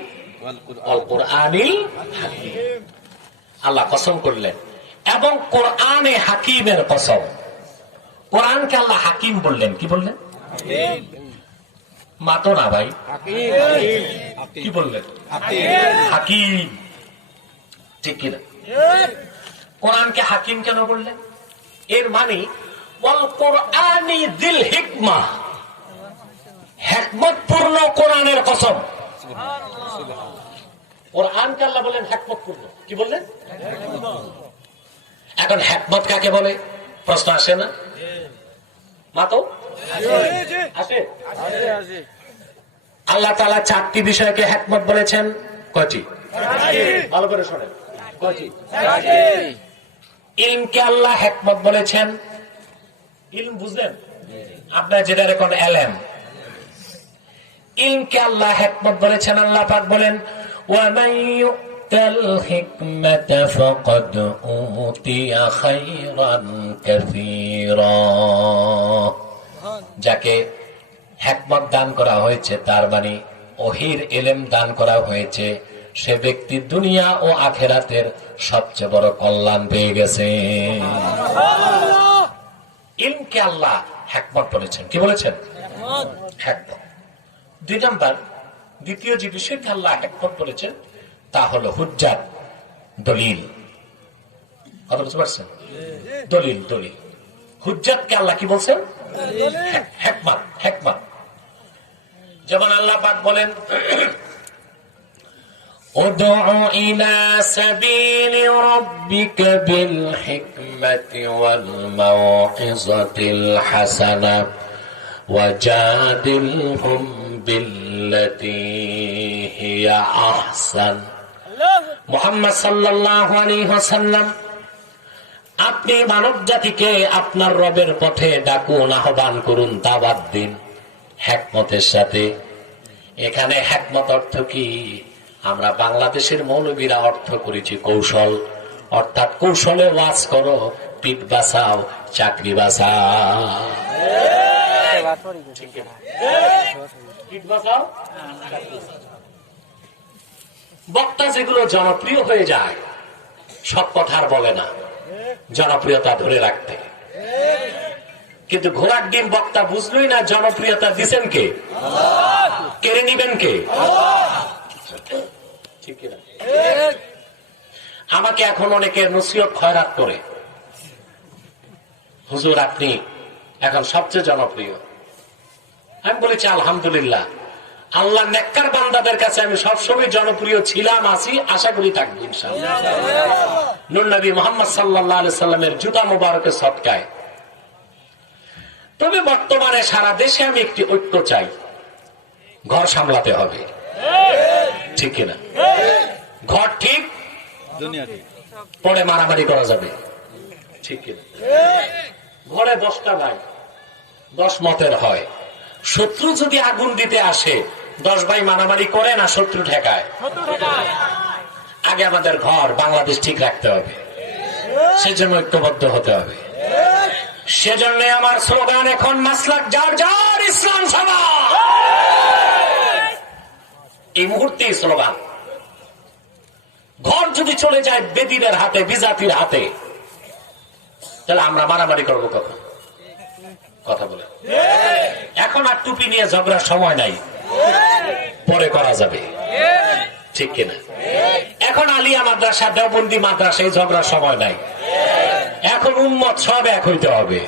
ওয়াল কুরআনিল হাকীম। আল্লাহ কসম করলেন, এবং কোরআনে হাকিমের কসম। কোরআনকে আল্লাহ হাকিম বললেন। কি বললেন? মাতো না ভাই, কি বললেন? হাকিম, ঠিক কিনা? কোরআনকে হাকিম কেন বললেন? এর মানে ওয়াল কুরআনি যিল হিকমাহ, হিকমতপূর্ণ কোরআনের কসম। কোরআনকে আল্লাহ বলেন হিকমতপূর্ণ। কি বললেন? এখন হিকমত কাকে বলে প্রশ্ন আসে না? মাতো আসে। আল্লাহ তাআলা চারটি বিষয়কে হিকমত বলেছেন। কয়টি? ভালো করে শোনেন। কয়টি? ইলমকে আল্লাহ হিকমত বলেছেন। ইলম বুঝলেন? আপনার যেটা এখন এলএম, ইলমকে আল্লাহ হিকমত বলেছেন। আল্লাহ পাক বলেন, ওয়ামান ইউতাল হিকমাতা ফাকাদ উতিয়া খায়রান কাসীরা। যাকে হিকমত দান করা হয়েছে, তার মানে ওহীর ইলম দান করা হয়েছে, সে ব্যক্তি দুনিয়া ও আখিরাতের সবচেয়ে বড় কল্যাণ পেয়ে গেছে। ইলমকে আল্লাহ হিকমত বলেছেন। কি বলেছেন? হিকমত। দুই নাম্বার, দ্বিতীয় যে বিষয়কে আল্লাহ হিকমত বলেছেন তা হলো হুজ্জাত, দলিল। কথা বুঝতে পারছেন? দলিল, দলিল। হুজ্জাতকে আল্লাহ কি বলছেন? হিকমত, হিকমত। যেমন আল্লাহ পাক বলেন, উদউ ইলা সাবিলি রাব্বিকা বিল হিকমাতি ওয়াল মাউইযাতিল হাসানা ওয়াজাদিলহুম বিল্লাতী হিয়া আহসান। মুহাম্মদ সাল্লাল্লাহু আলাইহি ওয়াসাল্লাম, আপনি মানব জাতিকে আপনার রবের পথে ডাকুন, আহ্বান করুন, দাওয়াত দিন হিকমতের সাথে। এখানে হিকমত অর্থ কি? আমরা বাংলাদেশের মৌলবীরা অর্থ করেছি কৌশল, অর্থাৎ কৌশলে ওয়াজ করো, পিঠ বাঁচাও, চাকরি বাঁচাও। বক্তা যেগুলো জনপ্রিয় হয়ে যায় সব কথা আর বলে না জনপ্রিয়তা ধরে রাখতে, কিন্তু ঘোড়ার ডিম বক্তা বুঝলই না জনপ্রিয়তা দিচ্ছেন কে, কেড়ে নিবেন কে। ঠিক না? আমাকে এখন অনেকে নসিহত খয়রাত করে, হুজুর আপনি এখন সবচেয়ে জনপ্রিয়। আমি বলেছি আলহামদুলিল্লাহ, আল্লাহ নেককার বান্দাদের কাছে আমি সবসময় জনপ্রিয় ছিলাম, আছি, আশা করি থাকবো ইনশাআল্লাহ। নূর নবী মুহাম্মদ সাল্লাল্লাহু আলাইহি সাল্লামের জুতা মোবারকের সদকায়। তবে বর্তমানে সারা দেশে আমি একটি ঐক্য চাই, ঘর সামলাতে হবে, ঠিক কিনা? ঘর ঠিক, পরে মারামারি করা যাবে, ঠিক কিনা? ঘরে 10টা ভাই 10 মতের হয়, শত্রু যদি আগুন দিতে আসে 10 ভাই মারামারি করে না, শত্রু ঠেকায়। আগে আমাদের ঘর বাংলাদেশ ঠিক রাখতে হবে, সেজন্য ঐক্যবদ্ধ হতে হবে। সেজন্য আমার স্লোগান এখন মাসলাক যার যার, ইসলাম সবার। এই মুহূর্তে স্লোগান। ঘর যদি চলে যায় বেদিনের হাতে, বিজাতির হাতে, তাহলে আমরা মারামারি করবো কখন? কথা বলে এখন আর টুপি নিয়ে ঝগড়ার সময় নাই, পরে করা যাবে, ঠিক কিনা? এখন আলিয়া মাদ্রাসা, দেওবন্দি মাদ্রাসা, এই ঝগড়ার সময় নাই। এখন উম্মত সব এক হইতে হবে।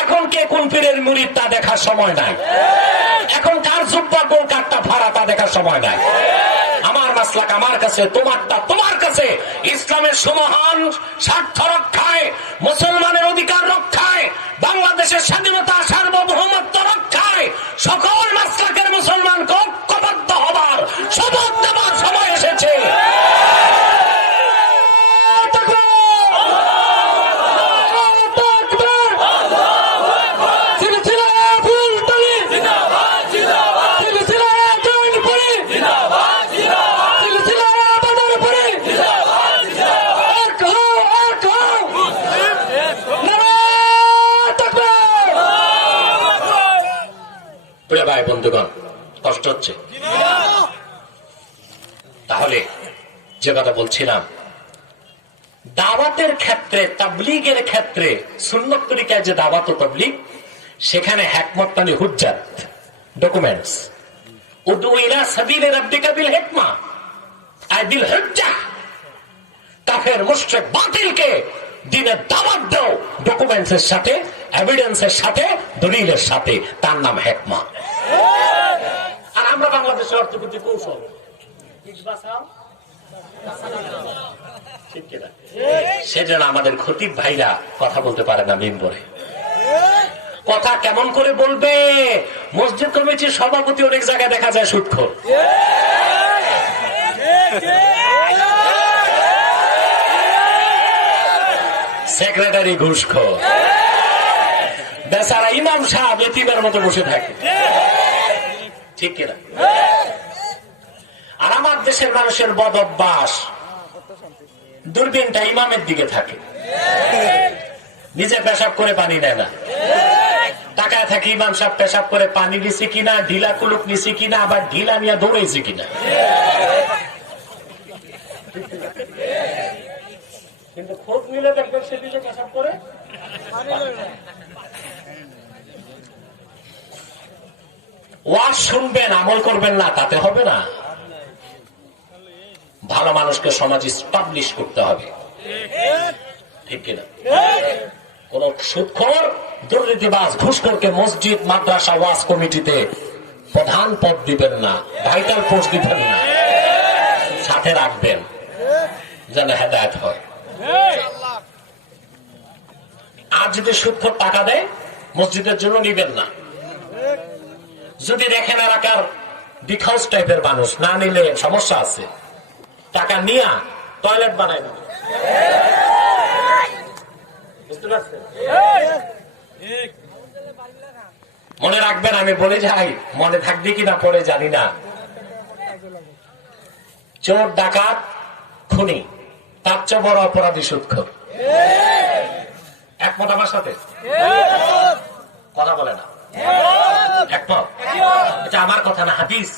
এখন কে কোন পীরের মুরিদ তা দেখার সময় নাই। এখন কার জুব্বা কোন কাঠটা ফাড়া তা দেখার সময় নাই। আমার মাসলাক আমার কাছে, তোমারটা তোমার কাছে। ইসলামের সমহান স্বার্থ রক্ষায়, মুসলমানের অধিকার রক্ষায়, বাংলাদেশের স্বাধীনতা সার্বভৌমত্ব রক্ষায় সকল মাসলাকের মুসলমানকে ঐক্যবদ্ধ হবার শপথ নেবার সময় এসেছে। ভাই বন্ধুগণ, কষ্ট হচ্ছে? তাহলে যে কথা বলছিলাম, দাওয়াতের ক্ষেত্রে, তাবলীগের ক্ষেত্রে, সুন্নত তরিকায় যে দাওয়াত ও তাবলীগ, সেখানে হিকমত মানে হুজ্জাত, ডকুমেন্টস। উদউ ইলা সাবিলি রাব্বিকা বিল হিকমা আই বিল হুজ্জাহ। কাফের মুশরিক বাতিলকে দ্বীনের দাওয়াত দাও ডকুমেন্টসের সাথে, এভিডেন্সের সাথে, দলিলের সাথে, তার নাম হিকমা। আর আমরা বাংলাদেশের অর্থ করছি কৌশল। সেজন্য আমাদের খতিব ভাইরা কথা বলতে পারে না মিম্বরে। কথা কেমন করে বলবে? মসজিদ কমিটির সভাপতি অনেক জায়গায় দেখা যায় সুদখোর, সেক্রেটারি ঘুষখোর, বেচারা ইমাম সাহেব এতিমের মতো বসে থাকে, ঠিক কিনা? আর আমার দেশের মানুষের বদ অভ্যাস, দূরবীনটা ইমামের দিকে থাকে, নিজে পেশাব করে পানি নেয় না, টাকায় থাকে ইমাম সাহেব পেশাব করে পানি নিছে কিনা, ঢিলা কুলুক নিছে কিনা, আবার ঢিলা নিয়ে দৌড়াইছে কিনা। কিন্তু খোঁজ নিলে দেখবেন সে নিজে পেশাব করে। ওয়াজ শুনবেন, আমল করবেন না, তাতে হবে না। ভালো মানুষকে সমাজে স্টাবলিশ করতে হবে, ঠিক কিনা? কোন সুদখোর, দুর্নীতিবাজ, ঘুষখোরকে মসজিদ, মাদ্রাসা, ওয়াজ কমিটিতে প্রধান পদ দিবেন না, ভাইটাল পোস্ট দিবেন না, সাথে রাখবেন যেন হেদায়েত হয়। আর যদি সুদখোর টাকা দেয়, মসজিদের জন্য নিবেন না। যদি দেখেন এলাকার বিগ হাউস টাইপের মানুষ, না নিলে সমস্যা আছে, টাকা নিয়ে টয়লেট বানায় না। মনে রাখবেন, আমি বলে যাই, মনে থাকবে কিনা পরে জানি না। চোর, ডাকাত, খুনি, তার চেয়ে বড় অপরাধী সুদখোর। একমত আমার সাথে? কথা বলে না। একমত? এটা আমার কথা না, হাদিস।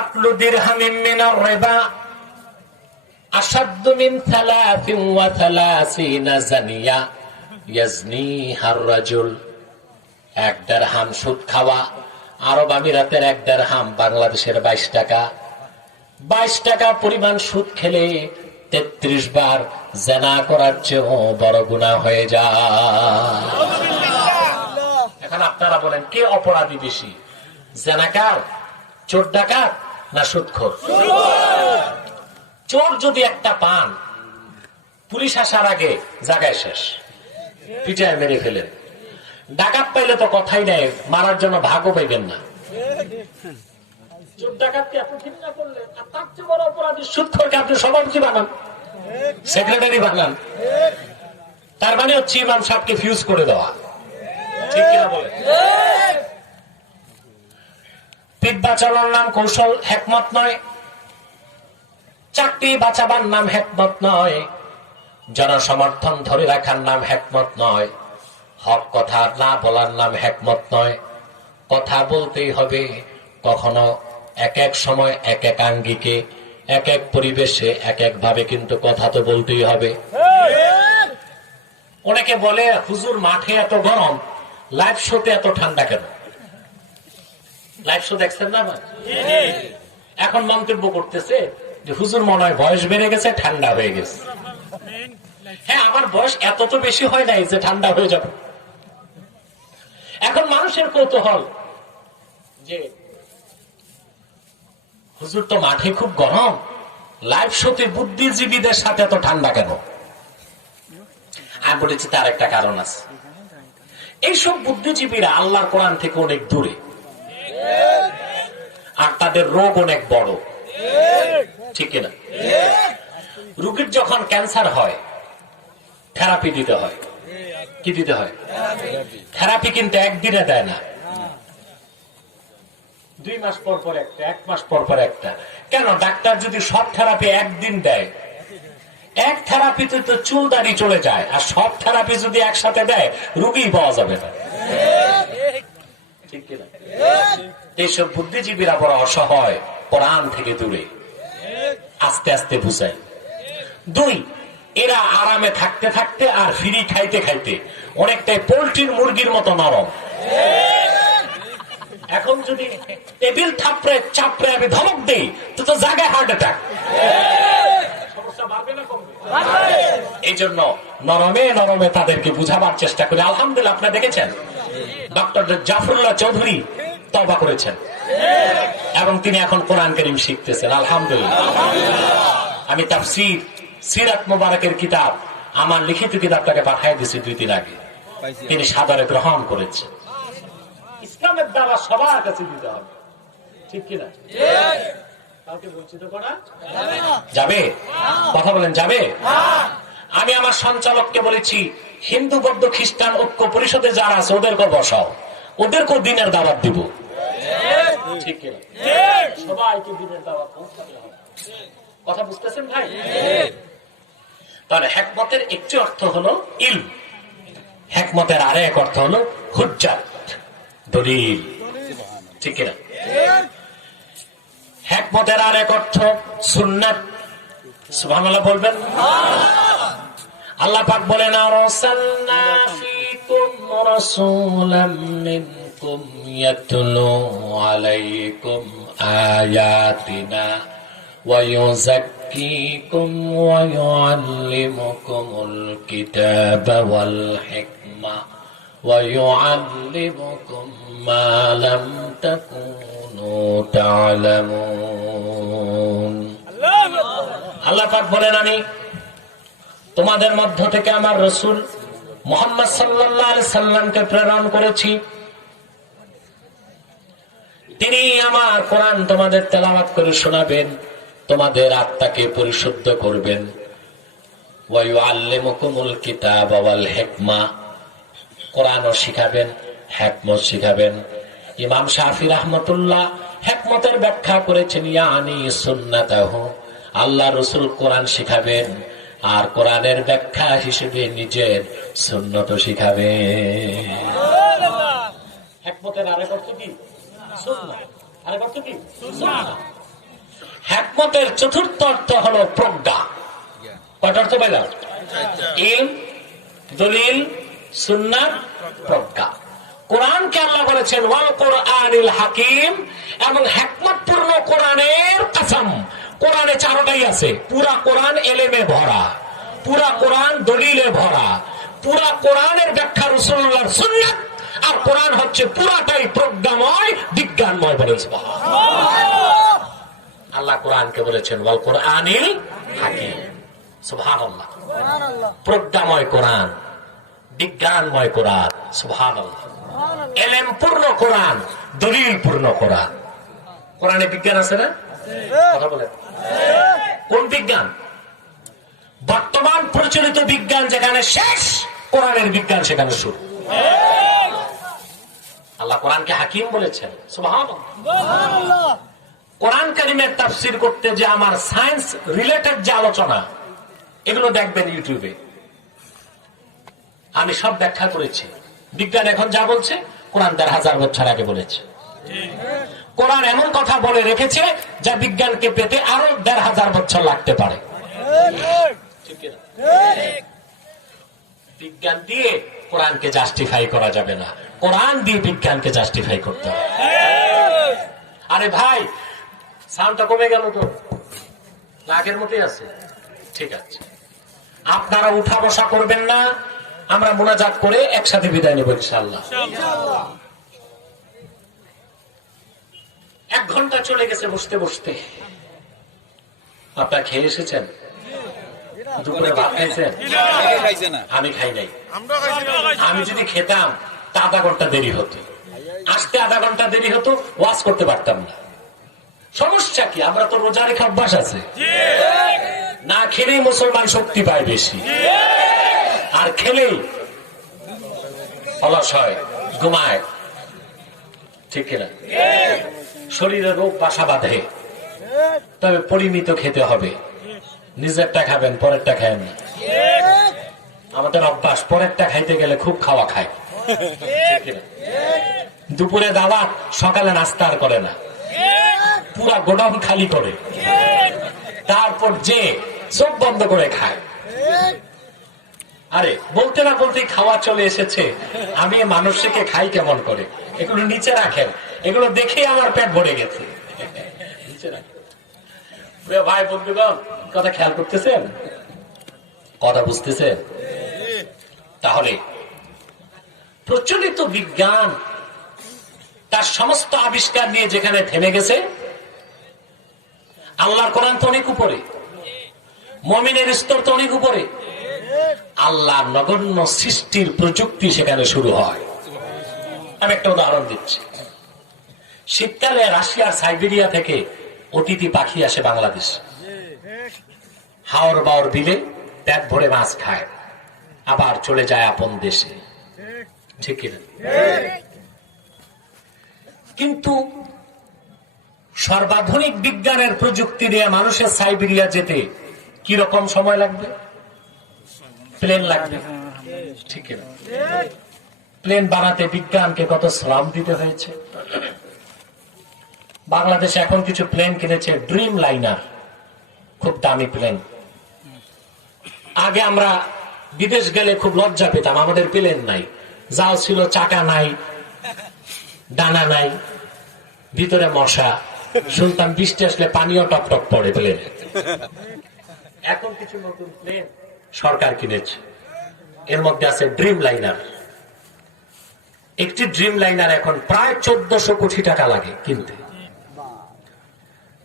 আকলু দিরহামিন মিনার রিবা আশাদ্দু মিন 33 জানিয়া ইয়াজনিহার রাজুল। এক দিরহাম সুদ খাওয়া, আরব আমিরাতের এক দিরহাম বাংলাদেশের 22 টাকা। 22 টাকা পরিমাণ সুদ খেলে 33 বার জিনা করার চেয়েও বড় গুনাহ হয়ে যায়। এখন আপনারা বলেন, কে অপরাধী বেশি, জিনাকার, চোর ডাকাত না সুদখোর? চোর যদি একটা পান, পুলিশ আসার আগে জায়গায় শেষ, পিটায় মেরে ফেলেন। ডাকাত পাইলে তো কথাই নেই, মারার জন্য ভাগও পাইবেন না। চোর ডাকাতকে এত ঘৃণা করলেন, আর তার চেয়ে বড় অপরাধী সুদখোরকে আপনি সভাপতি বানান, সেক্রেটারি বানান। তার মানে হচ্ছে ইমাম সাহেবকে ফিউজ করে দেওয়া। ঠিক কিনা বলেন? পিঠ বাঁচানোর নাম কৌশল, হেকমত নয়। চাকরি বাঁচাবার নাম হেকমত নয়। জনসমর্থন ধরে রাখার নাম হেকমত নয়। হক কথা না বলার নাম হেকমত নয়। কথা বলতেই হবে, কখনো এক এক সময় এক এক আঙ্গিকে, এক এক পরিবেশে এক এক ভাবে, কিন্তু কথা তো বলতেই হবে। অনেকে বলে, হুজুর মাঠে এত গরম, লাইভ শোতে এত ঠান্ডা কেন? লাইভ শো দেখছেন না? এখন মন্তব্য করতেছে যে হুজুর মনে হয় বয়স বেড়ে গেছে, ঠান্ডা হয়ে গেছে। হ্যাঁ, আমার বয়স এত তো বেশি হয় নাই যে ঠান্ডা হয়ে যাবে। এখন মানুষের কৌতূহল যে হুজুর তো মাঠে খুব গরম, লাইভ শোতে বুদ্ধিজীবীদের সাথে এত ঠান্ডা কেন? আমি বলেছি তার একটা কারণ আছে। এইসব বুদ্ধিজীবীরা আল্লাহর কোরআন থেকে অনেক দূরে, আর তাদের রোগ অনেক বড়। ঠিক কিনা? রোগীর যখন ক্যান্সার হয়, থেরাপি দিতে হয়। কি দিতে হয়? থেরাপি কিন্তু একদিনে দেয় না, 2 মাস পর পর একটা, 1 মাস পর পর একটা। কেন? ডাক্তার যদি সব থেরাপি একদিন দেয়, এক থেরাপিতে তো চুল দাড়ি চলে যায়, আর সব থেরাপি যদি একসাথে দেয়, রোগী পাওয়া যাবে না। ঠিক কিনা? এইসব বুদ্ধিজীবীরা বড় অসহায়, কোরআন থেকে দূরে। আস্তে আস্তে বুঝায়। 2, এরা আরামে থাকতে থাকতে আর ফ্রি খাইতে খাইতে অনেকটাই পোল্ট্রির মুরগির মতো নরম। এখন যদি টেবিল থাপড়ে চাপড়ে আমি ধমক দিই, তো জায়গায় হার্ট অ্যাটাক। সমস্যা বাড়বে না কমবে? এই জন্য নরমে নরমে তাদেরকে বুঝাবার চেষ্টা করি। আলহামদুলিল্লাহ, আপনারা দেখেছেন ডক্টর জাফরুল্লাহ চৌধুরী তওবা করেছেন এবং তিনি এখন কোরআন কারীম শিখতেছেন। আলহামদুলিল্লাহ। আমি তাফসীর, সিরাত মুবারকের কিতাব, আমার লিখিত কিতাবটাকে পাঠিয়ে দিয়েছি 2 দিন আগে। তিনি সাদরে গ্রহণ করেছেন। ইসলামের দাওয়া সবার কাছে দিতে হবে। ঠিক কিনা? কাউকে বঞ্চিত করা যাবে? কথা বলেন, যাবে? আমি আমার সঞ্চালককে বলেছি, হিন্দু, বৌদ্ধ, খ্রিস্টান ঐক্য পরিষদে যারা আছে ওদেরকে বসাও, ওদেরকেও দিনের দাওয়াত দিব। ঠিক কিনা? সবাইকে দিনের দাওয়াত পৌঁছাতে হবে। কথা বুঝতেছেন ভাই? তাহলে হেকমতের একটি অর্থ হলো ইলম, হেকমতের আরেক অর্থ হলো হুজ্জাত, দলিল। ঠিক কিনা? হেকমতের আরেক অর্থ সুন্নাত। সুবহানাল্লাহ বলবেন। আল্লাহ পাক বলেন, আরসালনা ফীকুম রাসূলাম মিনকুম ইয়াতলু আলাইকুম আয়াতিনা ওয়া ইউযাক্কিকুম ওয়া ইউআল্লিমুকুমুল কিতাবা ওয়াল হিকমা ওয়া ইউআল্লিমুকুম মা লাম তাকুনু তা'লামুন। আল্লাহ পাক বলেন, আমি তোমাদের মধ্য থেকে আমার রাসূল মুহাম্মদ সাল্লাল্লাহু আলাইহি সাল্লামকে প্রেরণ করেছি। তিনি আমার কোরআন তোমাদের তেলাওয়াত করে শোনাবেন, তোমাদের আত্মাকে পরিশুদ্ধ করবেন। ওয়া ইউআল্লিমুকুমুল কিতাবা ওয়াল হিকমা, কোরআনও শিখাবেন, হিকমত শিখাবেন। ইমাম শাফি রাহমাতুল্লাহ হিকমতের ব্যাখ্যা করেছেন ইয়ানি সুন্নাতাহু, আল্লাহ রাসূল কোরআন শিখাবেন আর কোরআনের ব্যাখ্যা হিসেবে নিজের সুন্নত শিখাবেন। হিকমতের আরেক অর্থ কি? সুন্নাত। আরেক অর্থ কি? সুন্নাত। হিকমতের চতুর্থ অর্থ হলো প্রজ্ঞা। কয়টা অর্থ পাইলাম? ইলম, দলিল, সুন্নাত, প্রজ্ঞা। কোরআনকে আল্লাহ বলেছেন ওয়াল কোরআনিল হাকিম, এবং হিকমতপূর্ণ কোরআনের কসম। কোরআনে চারটাই আছে, পুরা কোরআন এলেমে ভরা, পুরা কোরআন দলিলে ভরা, পুরা কোরআনের ব্যাখ্যা রাসূলুল্লাহর সুন্নাত, আর কোরআন হচ্ছে পুরাটাই প্রজ্ঞাময়, বিজ্ঞানময়। বলেন সুবহানাল্লাহ। আল্লাহ কোরআনকে বলেছেন ওয়াল কোরআনিল হাকিম। সুবহানাল্লাহ। প্রজ্ঞাময় কোরআন, বিজ্ঞানময় কোরআন। সুবহানাল্লাহ। এলেম পূর্ণ কোরআন, দলিল পূর্ণ কোরআন। কোরআনে বিজ্ঞান আছে না? কথা বলেন, কোন বিজ্ঞান? বর্তমান প্রচলিত বিজ্ঞান যেখানে শেষ, কোরআনের বিজ্ঞান সেখানে শুরু। আল্লাহ কোরআনকে হাকিম বলেছেন। সুবহানাল্লাহ। কোরআন কারীমের তাফসীর করতে যে আমার সায়েন্স রিলেটেড যে আলোচনা, এগুলো দেখবেন ইউটিউবে, আমি সব ব্যাখ্যা করেছি। বিজ্ঞান এখন যা বলছে কোরআন ১,৫০০ বছর আগে বলেছে। কোরআন এমন কথা বলে রেখেছে যা বিজ্ঞানকে পেতে আরো ১,৫০০ বছর লাগতে পারে। বিজ্ঞান দিয়ে কোরআনকে জাস্টিফাই করা যাবে না, কোরআন দিয়ে বিজ্ঞানকে জাস্টিফাই করতে হবে। আরে ভাই, সাউন্ডটা কমে গেল তো, আগের মতোই আছে। ঠিক আছে, আপনারা উঠা বসা করবেন না, আমরা মোনাজাত করে একসাথে বিদায় নেব ইনশাআল্লাহ। ১ ঘন্টা চলে গেছে বসতে বসতে। আপনারা খেয়ে এসেছেন? দুপুরে ভাত খাইছেন? আমি খাই নাই। আমি যদি খেতাম তা আধা ঘন্টা দেরি হতো, আসতে আধা ঘন্টা দেরি হতো, ওয়াজ করতে পারতাম না। সমস্যা কি? আমরা তো রোজা রেখে অভ্যাস আছে, না খেলেই মুসলমান শক্তি পায় বেশি, আর খেলেই অলস হয়, ঘুমায়। ঠিক কিনা? শরীরে রোগ বাসা বাঁধে। তবে পরিমিত খেতে হবে। নিজেরটা খাবেন, পরেরটা খাবেন না। আমাদের অভ্যাস, পরেরটা খাইতে গেলে খুব খাওয়া খায়। দুপুরে দাওয়াত, সকালে নাস্তা আর করে না, পুরা গোডাউন খালি করে, তারপর যে চোখ বন্ধ করে খায়। আরে বলতে না বলতেই খাওয়া চলে এসেছে। আমি মানুষকে খাই কেমন করে? এগুলো নিচে রাখেন, এগুলো দেখে আমার পেট ভরে গেছে। নিচে রাখেন। ভাই বন্ধুগণ, কথা খেয়াল করতেছেন? কথা বুঝতেছেন? তাহলে প্রচলিত বিজ্ঞান তার সমস্ত আবিষ্কার নিয়ে যেখানে থেমে গেছে, আল্লাহর কোরআন তো অনেক উপরে, মুমিনের স্তর তো অনেক উপরে, আল্লাহ নগণ্য সৃষ্টির প্রযুক্তি সেখানে শুরু হয়। আমি একটা উদাহরণ দিচ্ছি। শীতকালে রাশিয়ার সাইবেরিয়া থেকে অতিথি পাখি আসে বাংলাদেশ, হাওর বাওর বিলে পেট ভরে মাছ খায়, আবার চলে যায় আপন দেশে। ঠিক কিনা? কিন্তু সর্বাধুনিক বিজ্ঞানের প্রযুক্তি দিয়ে মানুষের সাইবেরিয়া যেতে কি রকম সময় লাগবে? প্লেন লাগবে। ঠিক কিনা? প্লেন বানাতে বিজ্ঞানকে কত শ্রম দিতে হয়েছে। বাংলাদেশ এখন কিছু প্লেন কিনেছে, ড্রিম লাইনার, খুব দামি প্লেন। আগে আমরা বিদেশ গেলে খুব লজ্জা পেতাম, আমাদের প্লেন নাই, যাও ছিল চাকা নাই, ডানা নাই, ভিতরে মশা, শুনতাম বৃষ্টি আসলে পানিও টপ টপ পড়ে প্লেনে। এখন কিছু নতুন প্লেন সরকার কিনেছে, এর মধ্যে আছে ড্রিম লাইনার। একটি ড্রিম লাইনার এখন প্রায় ১৪০০ কোটি টাকা লাগে কিনতে।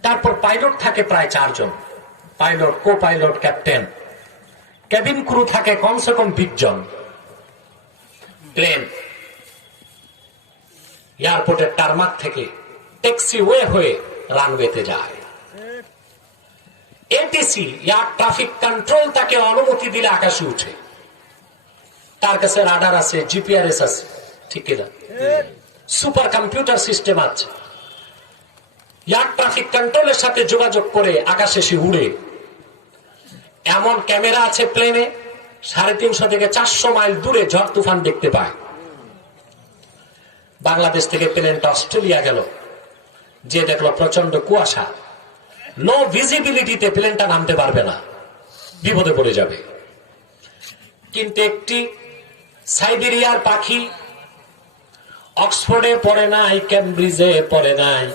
তারপর পাইলট থাকে প্রায় ৪ জন, pilot, co pilot, captain. Cabin crew থাকে কমসে কম ২০ জন। প্লেন এয়ারপোর্টের টারমাক থেকে ট্যাক্সিওয়ে হয়ে রানওয়েতে যায়। এটিসি, এয়ার ট্রাফিক কন্ট্রোল, তাকে অনুমতি দিলে আকাশে উঠে। তার কাছে রাডার আছে, জিপিআরএস আছে। ঠিক কিনা? সুপার কম্পিউটার সিস্টেম আছে। এয়ার ট্রাফিক কন্ট্রোলের সাথে যোগাযোগ করে আকাশে সে উড়ে। এমন ক্যামেরা আছে প্লেনে 350 থেকে 400 মাইল দূরে ঝড় তুফান দেখতে পায়। বাংলাদেশ থেকে প্লেনটা অস্ট্রেলিয়া গেল, যে দেখলো প্রচন্ড কুয়াশা, নো ভিজিবিলিটিতে প্লেনটা নামতে পারবে না, বিপদে পড়ে যাবে। কিন্তু একটি সাইবেরিয়ার পাখি অক্সফোর্ডে পড়ে নাই, ক্যামব্রিজে পড়ে নাই,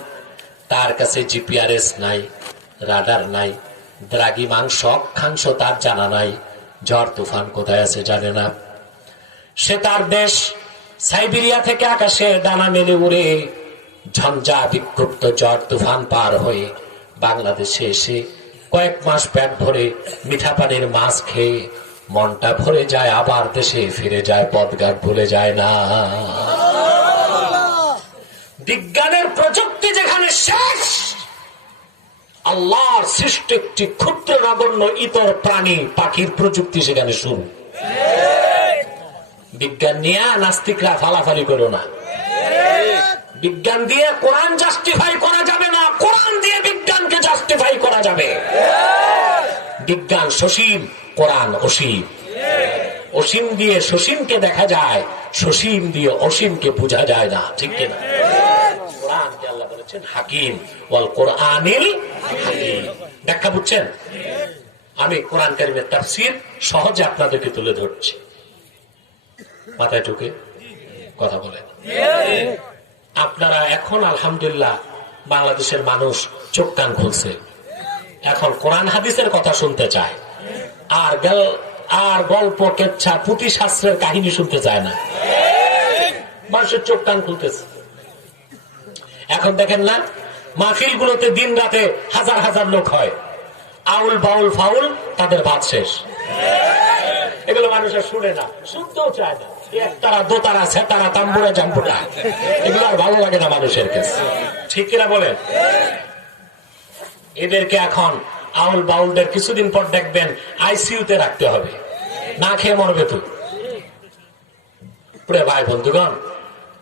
তার কাছে জিপিআরএস নাই, রাডার নাই, দ্রাঘিমাংশ অক্ষাংশ তার জানা নাই, ঝড় তুফান কোথায় আছে জানে না। সে তার দেশ সাইবেরিয়া থেকে আকাশে ডানা মেলে উড়ে ঝঞ্ঝা বিক্ষুব্ধ ঝড় তুফান পার হয়ে বাংলাদেশে এসে কয়েক মাস পেট ভরে মিঠা পানির মাছ খেয়ে মনটা ভরে যায়, আবার দেশে ফিরে যায়, পথঘাট ভুলে যায় না। বিজ্ঞানের প্রযুক্তি যেখানে শেষ, আল্লাহর সৃষ্ট একটি ক্ষুদ্র নগণ্য ইতর প্রাণী পাখির প্রযুক্তি সেখানে শুরু। বিজ্ঞান নিয়ে নাস্তিকরা ফালাফালি করো না। বিজ্ঞান দিয়ে কোরআন জাস্টিফাই করা যাবে না, কোরআন দিয়ে বিজ্ঞানকে জাস্টিফাই করা যাবে। বিজ্ঞান সসীম, কোরআন অসীম। অসীম দিয়ে সসীমকে দেখা যায়, সসীম দিয়ে অসীমকে বোঝা যায় না, ঠিক কিনা? কোরআনকে আল্লাহ বলেছেন হাকিম, ওয়াল কোরআনিল হাকিম। ব্যাখ্যা বুঝছেন? আমি কোরআন কারীমের তাফসীর সহজে আপনাদেরকে তুলে ধরছি, মাথায় ঢুকে কথা বলেন। আপনারা এখন আলহামদুলিল্লাহ বাংলাদেশের মানুষ চোখ কান খুলছে, এখন কোরআন হাদিসের কথা শুনতে চায়, আর গল্প কেচ্ছা পুঁথি শাস্ত্রের কাহিনী শুনতে চায় না। মানুষের চোখ কান খুলতেছে। এখন দেখেন না, মাহফিল গুলোতে দিন রাতে হাজার হাজার লোক হয়, আউল বাউল ফাউল, তাদের ভাত শেষ। এগুলো মানুষের শুনে না, শুনতেও চায় না। একতারা দোতারা সেতারা তাম্বুরা জাম্বুরা, এগুলো আর ভালো লাগে না মানুষের কাছে, ঠিক কিনা বলেন? এদেরকে এখন আউল বাউলদের কিছুদিন পর দেখবেন আইসিইউতে রাখতে হবে, না খেয়ে মরবে তো। ভাই বন্ধুগণ,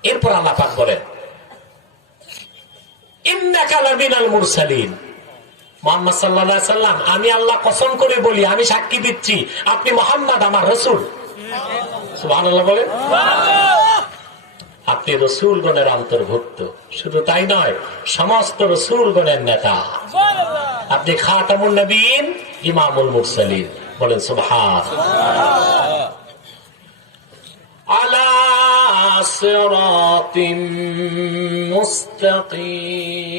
এরপর আল্লাহ পাক বলেন ইন্নাকা লামিনাল মুরসালিন। মুহাম্মদ সাল্লাল্লাহু আলাইহি সাল্লাম, আমি আল্লাহ কসম করে বলি, আমি সাক্ষী দিচ্ছি, আপনি মুহাম্মদ আমার রাসূল। সুবহানাল্লাহ বলেন। আপনি রাসূলগণের অন্তর্ভুক্ত। শুধু তাই নয়, সমস্ত রাসূলগণের নেতা। আপনি খাতামুন নবীন, ইমামুল মুরসালিন। বলেন সুবহানাল্লাহ। আলা সিরাতিম মুস্তাকিম।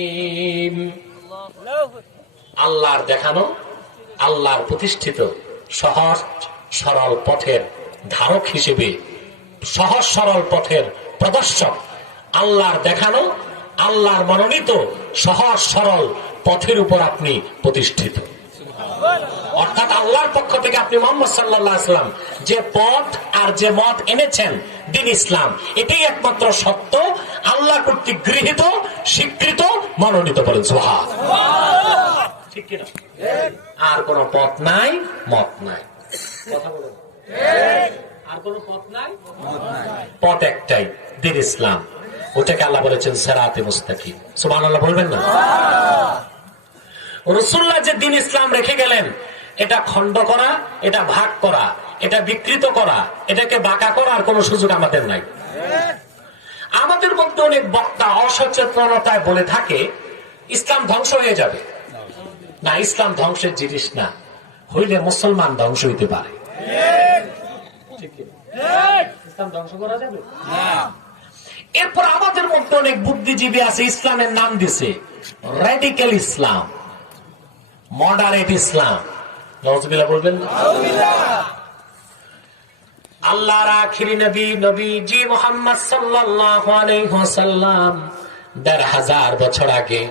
আল্লাহর দেখানো, আল্লাহর প্রতিষ্ঠিত সহজ সরল পথের ধারক হিসেবে, সহজ সরল পথের প্রদর্শক, আল্লাহর দেখানো, আল্লাহর মনোনীত সহজ সরল পথের উপর আপনি প্রতিষ্ঠিত। অর্থাৎ আল্লাহর পক্ষ থেকে আপনি মুহাম্মদ সাল্লাল্লাহু আলাইহি ওয়াসাল্লাম যে পথ আর যে মত এনেছেন, দ্বীন ইসলাম, এটাই একমাত্র সত্য, আল্লাহ কর্তৃক গৃহীত, স্বীকৃত, মনোনীত। বলেন সুবহানাল্লাহ, ঠিক কিনা? আর কোন পথ নাই, মত নাই। কথা বলেন, আর কোন পথ নাই, পথ একটাই, দ্বীন ইসলাম। ওটাকে আল্লাহ বলেছেন সিরাতে মুস্তাকিম। সুবহানাল্লাহ বলবেন না? রাসূলুল্লাহ যে দ্বীন ইসলাম রেখে গেলেন, এটা খণ্ড করা, এটা ভাগ করা, এটা বিকৃত করা, এটাকে বাঁকা করার কোন সুযোগ আমাদের নাই। আমাদের মধ্যে অনেক বক্তা অসচেতনতায় বলে থাকে ইসলাম ধ্বংস হয়ে যাবে। না, ইসলাম ধ্বংসের জিনিস না, হইলে মুসলমান ধ্বংস হইতে পারে। ইসলাম ধ্বংস করা যাবে না। এরপর আমাদের মধ্যে অনেক বুদ্ধিজীবী আছে, ইসলামের নাম দিছে রেডিক্যাল ইসলাম, মডারেট ইসলাম। নাউযুবিল্লাহ বলবেন না? আল্লাহর আখিরি নবী নবীজি মুহাম্মদ সাল্লাল্লাহু আলাইহি ওয়াসাল্লাম ১৫০০ বছর আগে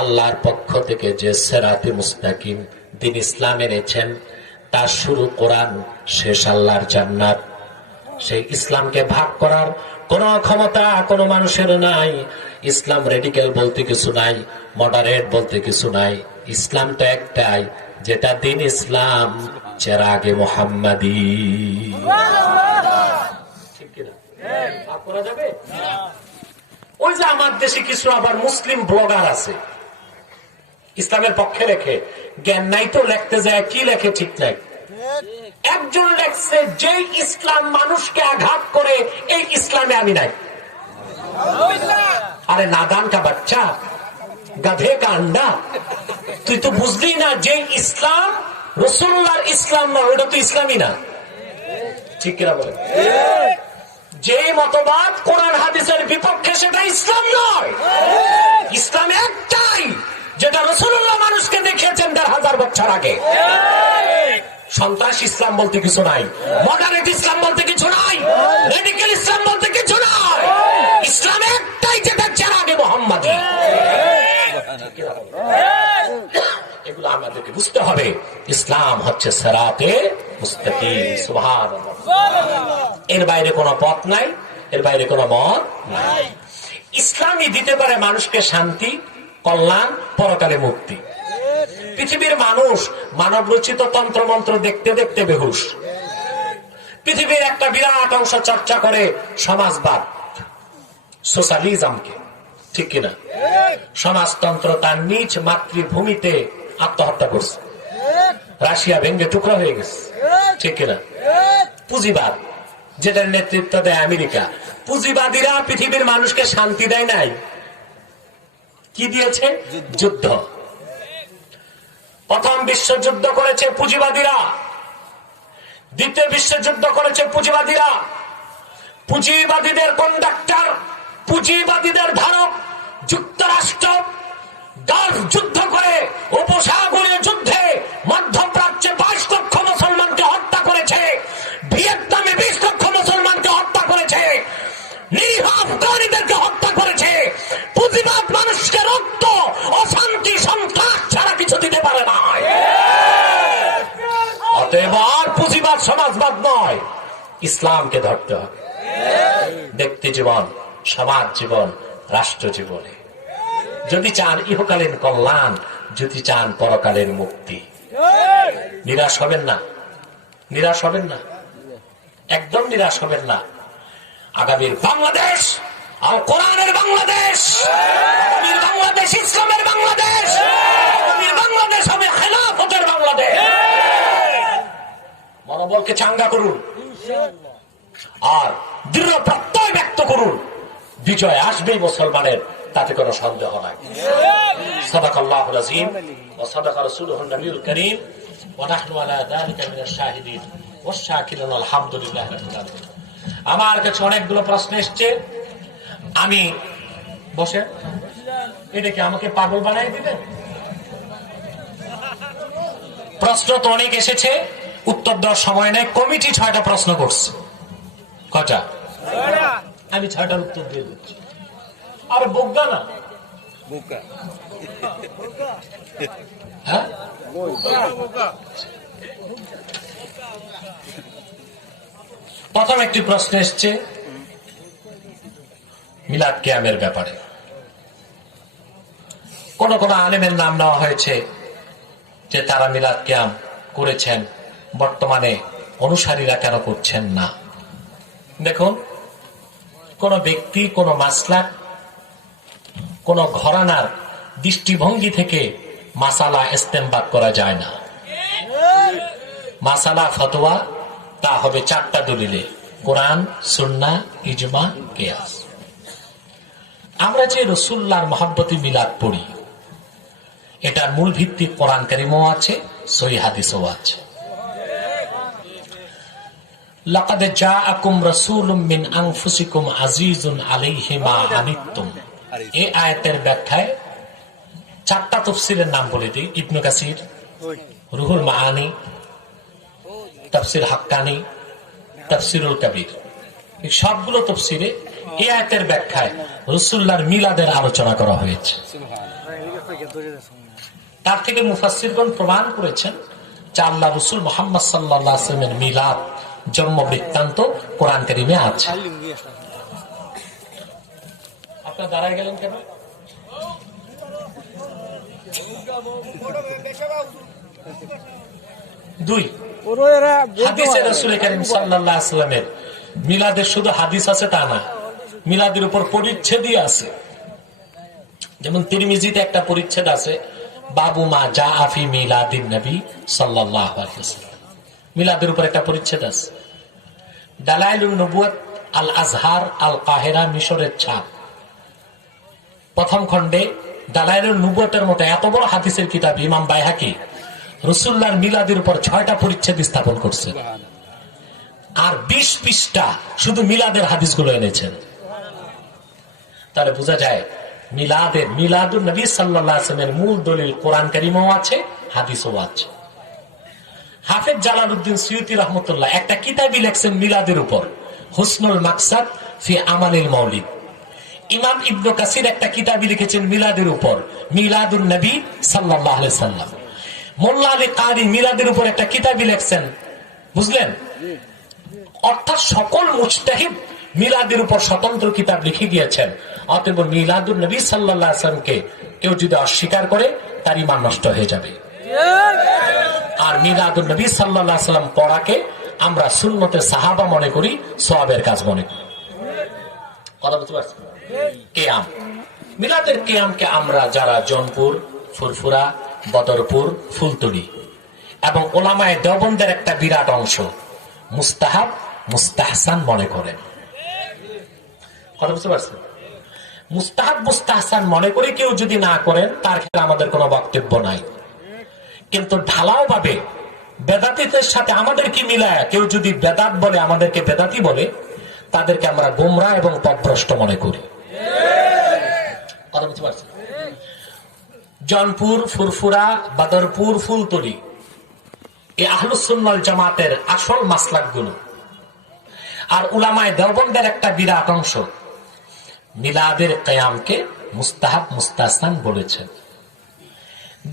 আল্লাহর পক্ষ থেকে যে সিরাতে মুস্তাকিম দ্বীন ইসলাম এনেছেন, তার শুরু কোরআন, শেষ আল্লাহর জান্নাত। সেই ইসলামকে ভাগ করার কোন ক্ষমতা কোন মানুষের নাই। ইসলাম রেডিক্যাল বলতে কিছু নাই, মডারেট বলতে কিছু নাই। ইসলামটা একটাই, যেটা দ্বীন ইসলাম, চেরাগে মুহাম্মাদি। ঠিক কিনা? ভাগ করা যাবে? ওই যে আমার দেশে কিছু আবার মুসলিম ব্লগার আছে, ইসলামের পক্ষে রেখে জ্ঞান নাই তো লিখতে যায় কি লেখে ঠিক নাই। একজন লেখছে যে ইসলাম মানুষকে আঘাত করে এই ইসলামে আমি নাই। আরে নাদান কা বাচ্চা, গাধে কা আন্ডা, তুই তো বুঝলি না যে ইসলাম রাসূলুল্লাহর ইসলাম না, ওটা তো ইসলামই না। ঠিক কিনা বলে? যে মতবাদ কোরআন হাদিসের বিপক্ষে সেটা ইসলাম নয়। ইসলাম একটাই, যেটা রাসূলুল্লাহ মানুষকে দেখিয়েছেন ১৫০০ বছর আগে। সন্ত্রাস ইসলাম বলতে কিছু নাই, মডারেট ইসলাম বলতে কিছু নাই, রেডিক্যাল ইসলাম বলতে কিছু নাই। ইসলাম একটাই, যেটা চেরাগে মুহাম্মাদী। এগুলো আমাদেরকে বুঝতে হবে। ইসলাম হচ্ছে সিরাতে মুস্তাকিম। সুবহানাল্লাহ। এর বাইরে কোনো পথ নাই, এর বাইরে কোনো মত নাই। ইসলামই দিতে পারে মানুষকে শান্তি, কল্যাণ, পরকালে মুক্তি। পৃথিবীর মানুষ মানব রচিত তন্ত্র মন্ত্র দেখতে দেখতে বেহুশ। পৃথিবীর একটা বিরাট অংশ চর্চা করে সমাজবাদ, সোশ্যালিজমকে। ঠিক কিনা? সমাজতন্ত্র তার নিজ মাতৃভূমিতে আত্মহত্যা করছে, রাশিয়া ভেঙ্গে টুকরা হয়ে গেছে। ঠিক কিনা? পুঁজিবাদ, যেটার নেতৃত্ব দেয় আমেরিকা, পুঁজিবাদীরা পৃথিবীর মানুষকে শান্তি দেয় নাই, কি দিয়েছে? যুদ্ধ। প্রথম বিশ্বযুদ্ধ করেছে পুঁজিবাদীরা, দ্বিতীয় বিশ্বযুদ্ধ করেছে পুঁজিবাদীরা। পুঁজিবাদীদের কন্ডাক্টর, পুঁজিবাদীদের ধারক যুক্তরাষ্ট্র গালফ যুদ্ধ করে, উপসাগরীয় যুদ্ধে মধ্যপ্রাচ্যে 22 লক্ষ মুসলমানকে হত্যা করেছে, ভিয়েতনামে 20 লক্ষ মুসলমানকে হত্যা করেছে, নিরীহ আফগানিদেরকে হত্যা করেছে। পুঁজিবাদ মানুষকে রক্ত, অশান্তি, সন্ত্রাস ছাড়া কিছু দিতে পারে না। অতএব আর পুঁজিবাদ সমাজবাদ নয়, ইসলামকে ধরতে হবে। ব্যক্তি জীবন, সমাজ জীবন, রাষ্ট্র জীবনে যদি চান ইহকালীন কল্যাণ, যদি চান পরকালের মুক্তি, নিরাশ হবেন না, নিরাশ হবেন না, একদম নিরাশ হবেন না। আগামীর বাংলাদেশ আল কোরআনের বাংলাদেশ, আগামীর বাংলাদেশ ইসলামের বাংলাদেশ, আগামীর বাংলাদেশ হবে খেলাফতের বাংলাদেশ। মনোবলকে চাঙ্গা করুন আর দৃঢ় প্রত্যয় ব্যক্ত করুন, বিজয় আসবেই মুসলমানের, তাতে কোনো সন্দেহ নাই। সাদাকাল্লাহুল আযীম ওয়া সাদাকা রাসূলুহুন নবিয়ুল কারীম ওয়া নাহনু আলা যালিকা মিনাশ শাহিদিন ওয়াশ শাকিরিন আলহামদুলিল্লাহি রাব্বিল আলামিন। আমার কাছে অনেকগুলো প্রশ্ন এসেছে, আমি বসে এটা কি আমাকে পাগল বানাই দিবেন? প্রশ্ন তো অনেক এসেছে, উত্তর দেওয়ার সময় নেই। কমিটি 6টা প্রশ্ন করছে। কটা? আমি 6টার উত্তর দিয়ে দিচ্ছি। আর বোকা না, হ্যাঁ, প্রথম একটি প্রশ্ন এসছে মিলাদ কিয়ামের ব্যাপারে। কোন কোন আলেমের নাম নেওয়া হয়েছে যে তারা মিলাদ কিয়াম করেছেন, বর্তমানে অনুসারীরা কেন করছেন না। দেখুন, কোন ব্যক্তি, কোন মাসলাক, কোন ঘরানার দৃষ্টিভঙ্গি থেকে মাসালা ইস্তেমবাদ করা যায় না। মাসালা ফতোয়া তা হবে 4টা দলিলে, কোরআন, সুন্নাহ, ইজমা, কিয়াস। আমরা যে রাসূলুল্লাহর মহব্বতে মিলাদ পড়ি, এটার মূল ভিত্তি কোরআন কারীমও আছে, সহিহ হাদিসও আছে। লাকাদ জাআকুম রাসূলুম মিন আনফুসিকুম আজিজুন আলাইহি মা আনিতুম। এই আয়াতের ব্যাখ্যায় 4টা তাফসীরের নাম বলে দিই। ইবনে কাসির, রুহুল মাআনি, তাফসীর হাক্কানি, তাফসীরুল কবির, এই সবগুলো তাফসীরে এই আয়াতের ব্যাখ্যায় রাসূলুল্লাহর মিলাদের আলোচনা করা হয়েছে। তার থেকে মুফাসসিরগণ প্রমাণ করেছেন যে আল্লাহ রাসূল মুহাম্মদ সাল্লাল্লাহু আলাইহি ওয়াসাল্লামের মিলাদ জন্ম বৃত্তান্ত কোরআন কারীমে আছে। আপনারা দাঁড়ায় গেলেন কেন? দুই, হাদিসে রাসূল কারীম সাল্লাল্লাহু আলাইহি ওয়াসাল্লামের মিলাদের শুধু হাদিস আছে তা না, মিলাদের উপর পরিচ্ছেদই আছে। যেমন তিরমিজিতে একটা পরিচ্ছেদ আছে, বাবু মা জা আফি মিলাদিন নবী সাল্লাল্লাহু আলাইহি ওয়াসাল্লাম। মিলাদের উপর একটা পরিচ্ছেদ আছে। দালাইলুন নবুয়ত আল আজহার আল কাহিরা মিশরের ছাপ, প্রথম খণ্ডে দালাইলুন নবুয়তের মতো এত বড় হাদিসের কিতাব ইমাম বাইহাকি রাসূলুল্লাহর মিলাদের উপর 6টা পরিচ্ছেদ স্থাপন করছেন, আর 20 পৃষ্ঠা শুধু মিলাদের হাদিসগুলো এনেছেন। তাহলে বোঝা যায় মিলাদুন নবী সাল্লাল্লাহু আলাইহি ওয়াসাল্লামের মূল দলিল কোরআন কারীমও আছে, হাদিসও আছে। হাফেজ জালালউদ্দিন সুয়ুতী রাহমাতুল্লাহ একটা কিতাবই লিখছেন মিলাদের উপর, হুসনুল মাকসাদ ফি আমালিল মাউলিদ। ইমাম ইবনে কাসির একটা কিতাবই লিখেছেন মিলাদের উপর, মিলাদুন নবী সাল্লাল্লাহু আলাইহি ওয়াসাল্লাম। মোল্লা আলী কারি মিলাদের উপর একটা কিতাবই লিখছেন, বুঝলেন? অর্থাৎ সকল মুজতাহিদ মিলাদের উপর স্বতন্ত্র কিতাব লিখে গিয়েছেন। অতএব মিলাদুন নবী সাল্লাল্লাহু আলাইহি ওয়াসাল্লামকে কেউ যদি অস্বীকার করে তার ঈমান নষ্ট হয়ে যাবে। আর মিলাদুন নবী সাল্লাল্লাহু আলাইহি ওয়াসাল্লাম পড়াকে আমরা সুন্নতে সাহাবা মনে করি, সওয়াবের কাজ মনে করি। কথা বুঝতে পারছেন? কিয়াম, মিলাদের কিয়ামকে আমরা যারা জৌনপুর, ফুরফুরা, বদরপুর, ফুলতলি এবং উলামায়ে দেওবন্দের একটা বিরাট অংশ মুস্তাহাব, মুস্তাহসান মনে করেন। কথা বুঝতে পারছেন? মুস্তাহাব, মুস্তাহসান মনে করে কেউ যদি না করেন তার ক্ষেত্রে আমাদের কোনো বক্তব্য নাই। কিন্তু ঢালাও ভাবে বেদাতীদের সাথে আমাদের কি মিলায় কেউ যদি বেদাত বলে, আমাদেরকে বেদাতি বলে, তাদেরকে আমরা গোমরা এবং পথভ্রষ্ট মনে করি। কথা বুঝতে পারছেন? জৌনপুর, ফুরফুরা, বদরপুর, ফুলতলি এই আহলুস সুন্নাহ ওয়াল জামাতের আসল মাসলাকগুলো। আর উলামায়ে দেওবন্দের একটা বিরাট অংশ মিলাদের কিয়ামকে মুস্তাহাব, মুস্তাহসান বলেছেন।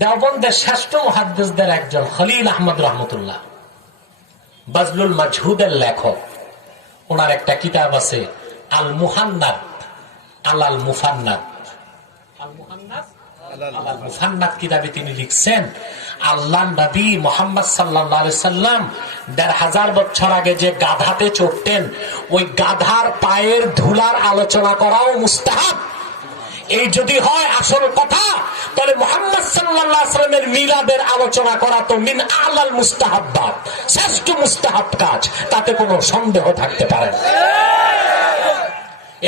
দেওবন্দের শ্রেষ্ঠ মুহাদ্দিসদের একজন খলিল আহমদ রহমতুল্লাহ, বাজলুল মাজহুদের লেখক, ওনার একটা কিতাব আছে আল মুহান্নাদ আলাল মুফান্নাদ। মুফান্নাদ কিতাবে তিনি লিখছেন, আল্লাহর নবী মুহাম্মদ সাল্লাল্লাহু আলাইহি সাল্লাম ১৫০০ বছর আগে যে গাধাতে চড়তেন, ওই গাধার পায়ের ধুলার আলোচনা করাও মুস্তাহাব। এই যদি হয় আসল কথা, তাহলে মুহাম্মদ সাল্লাল্লাহু আলাইহি সাল্লামের মিলাদের আলোচনা করা তো মিন আলাল মুস্তাহাব্বাত, শ্রেষ্ঠ মুস্তাহাব কাজ, তাতে কোনো সন্দেহ থাকতে পারে না।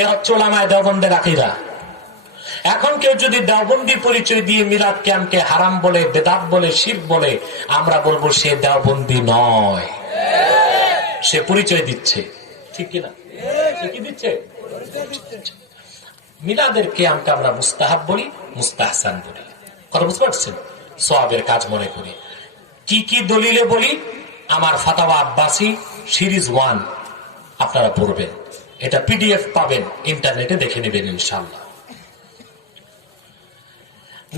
এ হচ্ছে উলামায়ে দেওবন্দের আকীদা। এখন কেউ যদি দেওবন্দি পরিচয় দিয়ে মিলাদ কিয়ামকে হারাম বলে, বেদাত বলে, শিরক বলে, আমরা বলবো সে দেওবন্দি নয়, সে পরিচয় দিচ্ছে। ঠিক কিনা? কি দিচ্ছে? মিলাদের কিয়ামকে আমরা মুস্তাহাব বলি, মুস্তাহসান বলি। কথা বুঝতে পারছেন? সওয়াবের কাজ মনে করি। কি কি দলিলে বলি? আমার ফাতাওয়া আব্বাসী সিরিজ 1 আপনারা পড়বেন, এটা পিডিএফ পাবেন, ইন্টারনেটে দেখে নেবেন ইনশাআল্লাহ।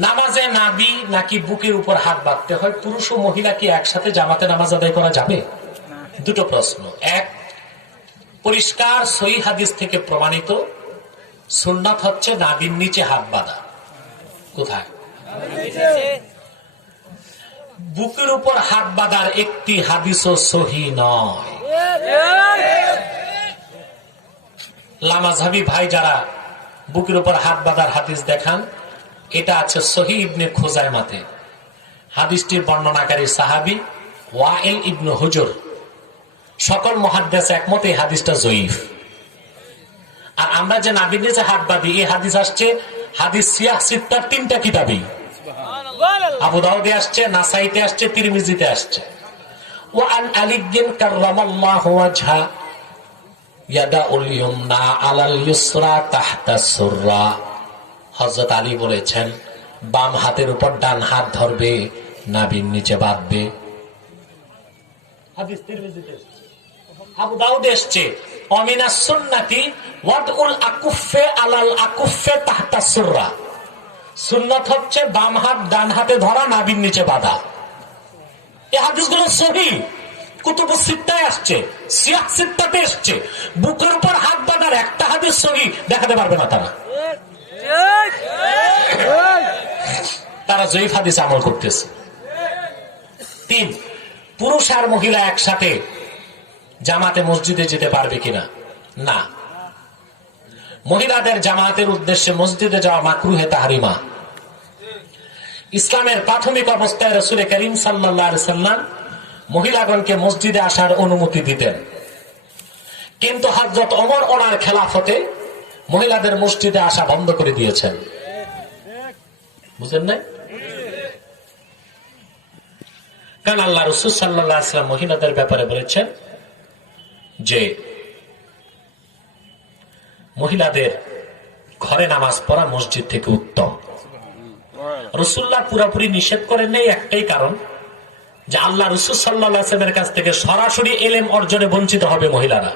নামাজে নাবি নাকি বুকের উপর হাত বাঁধতে হয়? পুরুষ ও মহিলা কি একসাথে জামাতে নামাজ আদায় করা যাবে? দুটো প্রশ্ন। এক, পরিষ্কার সহিহ হাদিস থেকে প্রমাণিত সুন্নাত হচ্ছে নাভির নিচে হাত বাঁধা। কোথায়? বুকের উপর হাত বাঁধার একটি হাদিসও সহিহ নয়। লামাযহাবী ভাই যারা বুকের উপর হাত বাঁধার হাদিস দেখান, এটা আছে সহিহ ইবনে খুজাইমাতে। হাদিসটির বর্ণনাকারী সাহাবী ওয়াইল ইবনে হুজর। সকল মুহাদ্দিস একমত এই হাদিসটা জয়ীফ। আর আমরা যে নাভির নিচে হাত বাঁধি, এই হাদিস আসছে হাদিস সিয়াহ সিত্তার 3টা কিতাবে, আবু দাউদে আসছে, নাসাইতে আসছে, তিরমিজিতে আসছে। ওয়া আন আলী কাররামাল্লাহু ওয়াজহা ইয়াদাউল ইয়ুমনা আলাল ইউসরা তাহতা সুররা। হযরত আলী বলেছেন, বাম হাতের উপর ডান হাত ধরবে, নাভির নিচে বাঁধবে। হাদিস তিরমিজিতে আসছে, আবু দাউদে আসছে, অমিনাস সুন্নাতি ওয়াদউল আকুফে আলাল আকুফে তাহতা সুররা। সুন্নাত হচ্ছে বাম হাত ডান হাতে ধরা, নাভির নিচে বাঁধা। এই হাদিসগুলো সহিহ, কুতুবুস সিত্তায় আসছে, সিয়াহ সিত্তাতে আসছে। বুকের উপর হাত বাঁধার একটা হাদিস সহিহ দেখাতে পারবে না তারা। তারা জয়ীফ হাদিস আমল করতেছে। 3, পুরুষ আর মহিলা একসাথে জামাতে মসজিদে যেতে পারবে কিনা? না। মহিলাদের জামাতের উদ্দেশ্যে মসজিদে যাওয়া মাকরুহে তাহরিমা, ইসলামের প্রাথমিক অবস্থায় রাসূল করিম সাল্লাল্লাহু আলাইহি সাল্লাম মহিলাগণকে মসজিদে আসার অনুমতি দিতেন, কিন্তু হযরত ওমর ওনার খেলাফতে মহিলাদের মসজিদে আসা বন্ধ করে দিয়েছেন। বুঝেন না? কারণ আল্লাহ রাসূল সাল্লাল্লাহু আলাইহি সাল্লাম মহিলাদের ব্যাপারে বলেছেন যে মহিলাদের ঘরে নামাজ পড়া মসজিদ থেকে উত্তম। রাসূলুল্লাহ পুরোপুরি নিষেধ করেন নাই, একটাই কারণ যে আল্লাহ রাসূল সাল্লাল্লাহু আলাইহি ওয়াসাল্লামের কাছ থেকে সরাসরি ইলম অর্জনে বঞ্চিত হবে মহিলারা,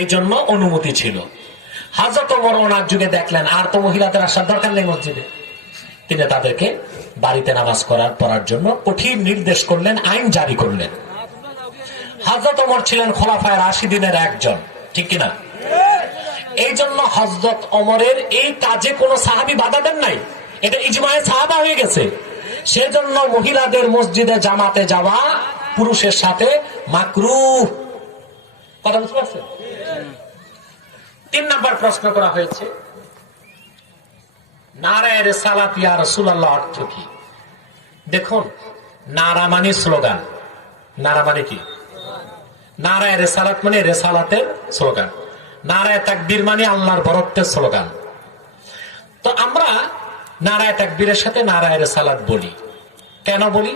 এই জন্য অনুমতি ছিল। হযরত ওমর ওনার যুগে দেখলেন আর তো মহিলাদের আসার দরকার নেই মসজিদে, তিনি তাদেরকে বাড়িতে নামাজ পড়ার জন্য কঠিন নির্দেশ করলেন, আইন জারি করলেন। হযরত ওমর ছিলেন খোলাফায়ে রাশিদিনের একজন, ঠিক কিনা? এই জন্য হযরত ওমরের এই কাজে কোন সাহাবী বাধা দেন নাই, এটা ইজমায়ে সাহাবা হয়ে গেছে। সেজন্য মহিলাদের মসজিদে জামাতে যাওয়া পুরুষের সাথে মাকরুহ। কথা বুঝতে পারছেন? 3 নাম্বার প্রশ্ন করা হয়েছে, নারায়ে রিসালাত ইয়া রাসূলুল্লাহ অর্থ কি? দেখুন, নারা মানে স্লোগান। নারা মানে কি? নারায়ে রিসালাত মানে রিসালাতের স্লোগান, নারায়ে তাকবীর মানে আল্লাহর বরত্বের স্লোগান। তো আমরা নারায়ে তাকবীরের সাথে নারায়ে রিসালাত বলি। কেন বলি?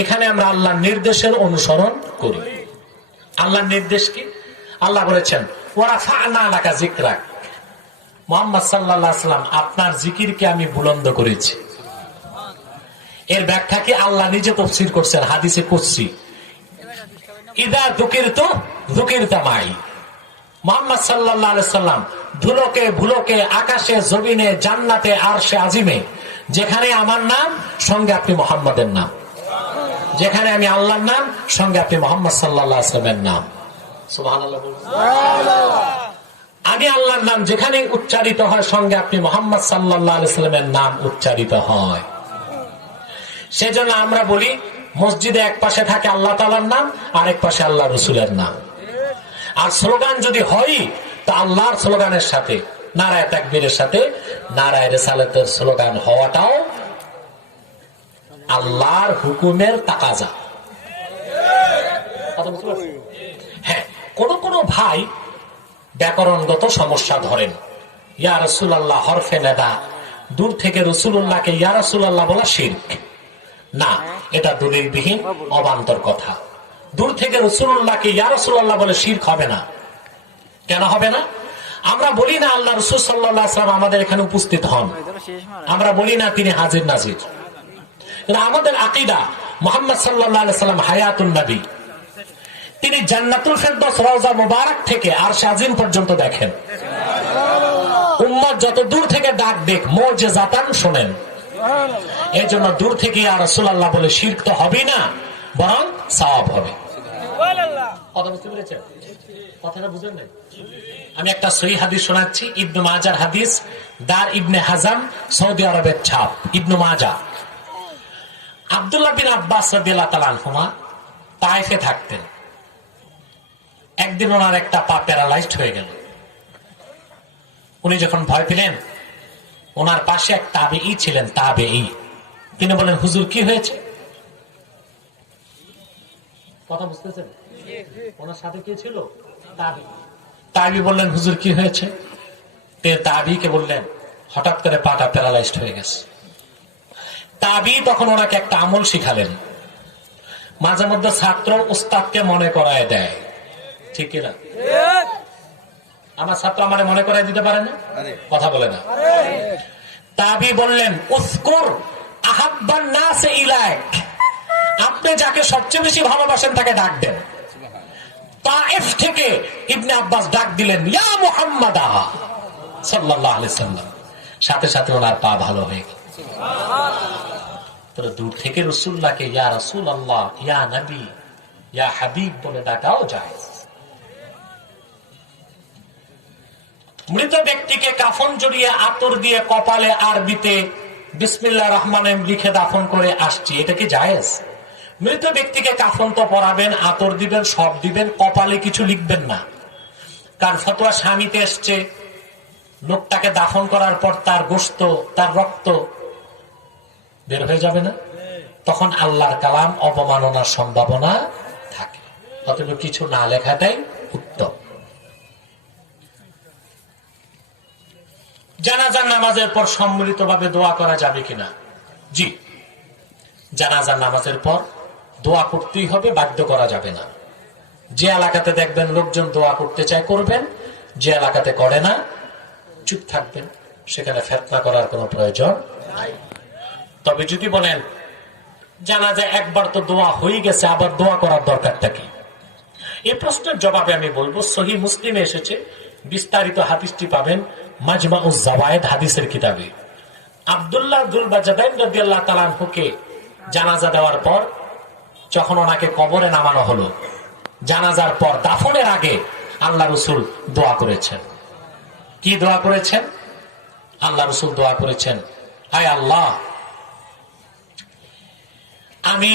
এখানে আমরা আল্লাহর নির্দেশের অনুসরণ করি। আল্লাহর নির্দেশ কি? আল্লাহ বলেছেন ওয়া রাফা'না লাকা যিকরাক, মুহাম্মদ সাল্লাল্লাহু আলাইহি ওয়াসাল্লাম আপনার জিকিরকে আমি বুলন্দ করেছি। এর ব্যাখ্যা কি আল্লাহ নিজে তাফসীর করছেন হাদিসে কুদসি, ইদা যুকিরতু যুকিরতা মাই। মুহাম্মদ সাল্লাল্লাহু আলাইহি ওয়াসাল্লাম ধুলোকে ভুলোকে, আকাশে জমিনে, জান্নাতে, আরশে আজিমে যেখানে আমার নাম সঙ্গে আপনি মুহাম্মাদের নাম, যেখানে আমি আল্লাহর নাম সঙ্গে আপনি মুহাম্মদ সাল্লাল্লাহু আলাইহি ওয়াসাল্লামের নাম। সুবহানাল্লাহ বলুন। আমি আল্লাহর নাম যেখানে উচ্চারিত হয় সঙ্গে আপনি মুহাম্মদ সাল্লাল্লাহু আলাইহি ওয়াসাল্লামের নাম উচ্চারিত হয়। সেজন্য আমরা বলি মসজিদে এক পাশে থাকে আল্লাহ তাআলার নাম, আরেক পাশে আল্লাহ রাসূলের নাম। আর স্লোগান যদি হয় তা আল্লাহর স্লোগানের সাথে, নারায়ে তাকবীরের সাথে নারায়ে রিসালাতের স্লোগান হওয়াটাও আল্লাহর হুকুমের তাকাজা। হ্যাঁ, কোন কোন ভাই ব্যাকরণগত সমস্যা ধরেন, ইয়া রাসূলুল্লাহ হরফে নেদা, দূর থেকে রাসূলুল্লাহকে ইয়া রাসূলুল্লাহ বলা শিরক না, এটা দলিলবিহীন অবান্তর কথা। দূর থেকে রাসূলুল্লাহকে ইয়া রাসূলুল্লাহ বলে শিরক হবে না। কেন হবে না? আমরা বলি না আল্লাহ রাসূল সাল্লাল্লাহু আলাইহি ওয়াসাল্লাম আমাদের এখানে উপস্থিত হন, আমরা বলি না তিনি হাজির নাজির, কিন্তু আমাদের আকীদা মুহাম্মদ সাল্লাল্লাহু আলাইহি ওয়াসাল্লাম হায়াতুন নবী, তিনি জান্নাতুল ফেরদৌস রওজা মুবারক থেকে আরশে আজিম পর্যন্ত দেখেন। উম্মত যত দূর থেকে ডাক দেখ মুজিজাতান শুনেন। এই জন্য দূর থেকে ইয়া রাসূলুল্লাহ বলে শিরক তো হবে না, বরং সওয়াব হবে। কথা বুঝতে পেরেছেন? কথাটা বুঝেন নাই? আমি একটা সহিহ হাদিস শোনাচ্ছি, ইবনে মাজার হাদিস, দার ইবনে হাজাম, সৌদি আরবের ছাপ, ইবনে মাজাহ। আব্দুল্লাহ বিন আব্বাস রাদিয়াল্লাহু তাআলা আনহুমা তায়েফে থাকতেন। একদিন ওনার একটা পা প্যারালাইজড হয়ে গেল। উনি যখন ভয় পেলেন, ওনার পাশে এক তাবেঈ ছিলেন, তাবেঈ, তিনি বলেন হুজুর কি হয়েছে? কথা বুঝতেছেন? ওনার সাথে কি ছিল? তাবেঈ বললেন হুজুর কি হয়েছে? তাবেঈকে বললেন হঠাৎ করে পাটা প্যারালাইজড হয়ে গেছে। তাবেঈ তখন ওনাকে একটা আমল শিখালেন, মাঝে মধ্যে ছাত্র উস্তাদকে মনে করায় দেয়, ঠিক কিনা? আমার ছাত্র আমারে মনে করায় দিতে পারে না, কথা বলে না। তাবেঈ বললেন উযকুর আহাব্বান নাস ইলাইক, আপনি যাকে সবচেয়ে বেশি ভালোবাসেন তাকে ডাক দেন। তায়েফ থেকে ইবনে আব্বাস ডাক দিলেন ইয়া মুহাম্মাদ সাল্লাল্লাহু আলাইহি সাল্লাম, সাথে সাথে ওনার পা ভালো হয়ে গেল। সুবহানাল্লাহ। দূর থেকে রাসূলুল্লাহকে ইয়া রাসূলুল্লাহ, ইয়া নবী, ইয়া হাবিব বলে ডাকাও যায়। মৃত ব্যক্তিকে কাফন জড়িয়ে আতর দিয়ে কপালে আরবিতে বিসমিল্লাহির রহমানির রহিম লিখে দাফন করে আসছি, এটা কি জায়েজ? মৃত ব্যক্তিকে কাফন তো পরাবেন, আতর দিবেন, সব দিবেন, কপালে কিছু লিখবেন না। কারণ ফতোয়া স্বামীতে এসছে লোকটাকে দাফন করার পর তার গোশত, তার রক্ত বের হয়ে যাবে না? তখন আল্লাহর কালাম অবমাননার সম্ভাবনা থাকে। অতএব কিছু না লেখাটাই উত্তম। জানাজার নামাজের পর সম্মিলিতভাবে দোয়া করা যাবে কিনা? জি, জানাজার নামাজের পর দোয়া করতেই হবে, বাধ্য করা যাবে না। যে এলাকাতে দেখবেন লোকজন দোয়া করতে চায় করবেন, যে এলাকাতে করে না চুপ থাকবেন, সেখানে ফিতনা করার কোনো প্রয়োজন নাই। তবে যদি বলেন জানাজায় একবার তো দোয়া হয়ে গেছে, আবার দোয়া করার দরকারটা কি, এই প্রশ্নের জবাবে আমি বলবো সহিহ মুসলিমে এসেছে, বিস্তারিত হাদিসটি পাবেন মাজমাউজ জাওয়ায়েদ হাদিসের কিতাবে। আব্দুল্লাহ দুল বাজাদাইন রাদিয়াল্লাহু তাআলা আনহুকে জানাজা দেওয়ার পর যখন ওনাকে কবরে নামানো হলো, জানাজার পর দাফনের আগে আল্লাহ রাসূল দোয়া করেছেন। কি দোয়া করেছেন? আল্লাহ রাসূল দোয়া করেছেন, আয় আল্লাহ, আমি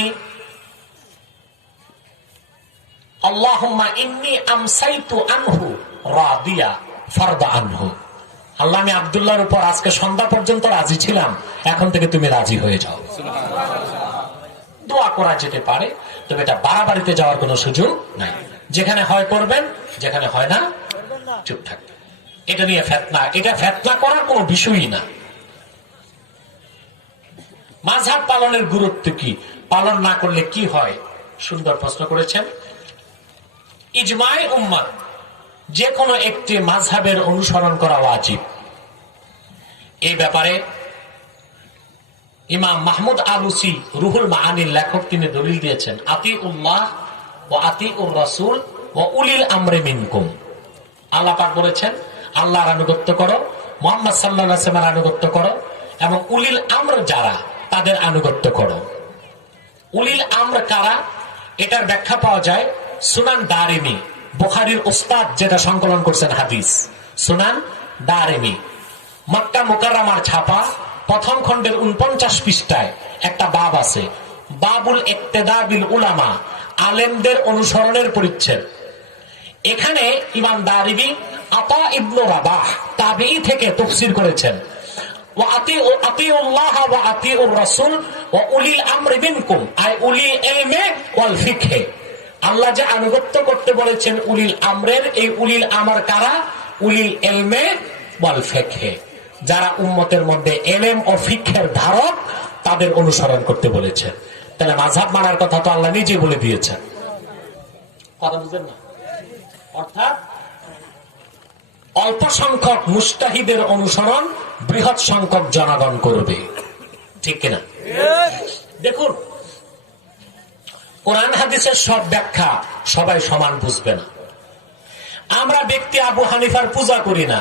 আল্লাহুম্মা ইন্নী আমসাইতু আনহু রাদিয়া ফারদা আনহু। আল্লাহ, আমি আব্দুল্লাহর উপর আজকে সন্ধ্যা পর্যন্ত রাজি ছিলাম, এখন থেকে তুমি রাজি হয়ে যাও। দোয়া করা যেতে পারে, তবে এটা বাড়াবাড়িতে যাওয়ার কোনো সুযোগ নাই। যেখানে হয় করবেন, যেখানে হয় না চুপ থাকবেন। এটা নিয়ে ফিতনা, এটা ফিতনা করার কোনো বিষয়ই না। মাযহাব পালনের গুরুত্ব কি, পালন না করলে কি হয়? সুন্দর প্রশ্ন করেছেন। ইজমায়ে উম্মাহ, যে কোনো একটি মাযহাবের অনুসরণ করা ওয়াজিব। এই ব্যাপারে ইমাম মাহমুদ আলুসি রুহুল মাআনির লেখক, তিনি দলিল দিয়েছেন, আতিউল্লাহ ওয়া আতিউর রাসূল ওয়া উলিল আমরি মিনকুম। আল্লাহ পাক বলেছেন আল্লাহর আনুগত্য করো, মুহাম্মদ সাল্লাল্লাহু আলাইহি ওয়াসাল্লামের আনুগত্য করো, এবং উলিল আমর যারা তাদের আনুগত্য করো। উলিল আমর কারা? এটার ব্যাখ্যা পাওয়া যায় সুনান দারিমি, বুখারীর উস্তাদ যেটা সংকলন করছেন হাদিস, সুনান দারিমি, মক্কা মুকাররমার ছাপা, প্রথম খণ্ডের 49 পৃষ্ঠায় একটা বাব আছে, বাবুল ইক্তেদা বিল উলামা, আলেমদের অনুসরণের পরিচ্ছেদ। এখানে ইমাম দারিমি আতা ইবনে রাবাহ তাবিঈ থেকে তাফসীর করেছেন, ওয়া আতিউল্লাহ ওয়া আতিউর রাসূল ওয়া উলিল আমরি মিনকুম, আই উলিল ইলমি ওয়াল ফিকহ। আল্লাহ যে আনুগত্য করতে বলেছেন উলিল আমরের, এই উলিল আমর কারা? উলিল ইলমি ওয়াল ফিকহ, যারা উম্মতের মধ্যে ইলম ও ফিকহের ধারক, তাদের অনুসরণ করতে বলেছেন। তাহলে মাযহাব মানার কথা তো আল্লাহ নিজেই বলে দিয়েছেন। কথা বুঝেন না? অর্থাৎ অল্প সংখ্যক মুজতাহিদের অনুসরণ বৃহৎ সংখ্যক জনগণ করবে, ঠিক কিনা? দেখুন, কোরআন হাদিসের সব ব্যাখ্যা সবাই সমান বুঝবে না। আমরা ব্যক্তি আবু হানিফার পূজা করি না,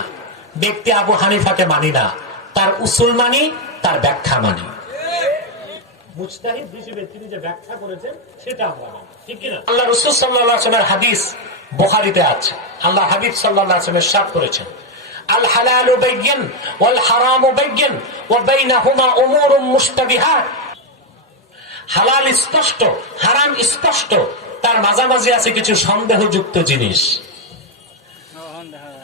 ব্যক্তি আবু হানিফাকে মানি না, তার উসুল মানি, তার ব্যাখ্যা মানি। মুজতাহিদ হিসেবে তিনি যে ব্যাখ্যা করেছেন সেটা আমরা মানি, ঠিক কিনা? আল্লাহ রাসূল সাল্লাল্লাহু আলাইহি ওয়াসাল্লামের হাদিস বুখারীতে আছে, আল্লাহ হাবিব সাল্লাল্লাহু আলাইহি ওয়াসাল্লাম ইরশাদ করেছেন, আল হালালু বাইয়িন ওয়াল হারামু বাইয়িন ওয়া বাইনাহুমা উমুরুম মুশতাবিহাত। হালাল স্পষ্ট, হারাম স্পষ্ট, তার মাঝামাঝি আছে কিছু সন্দেহযুক্ত জিনিস।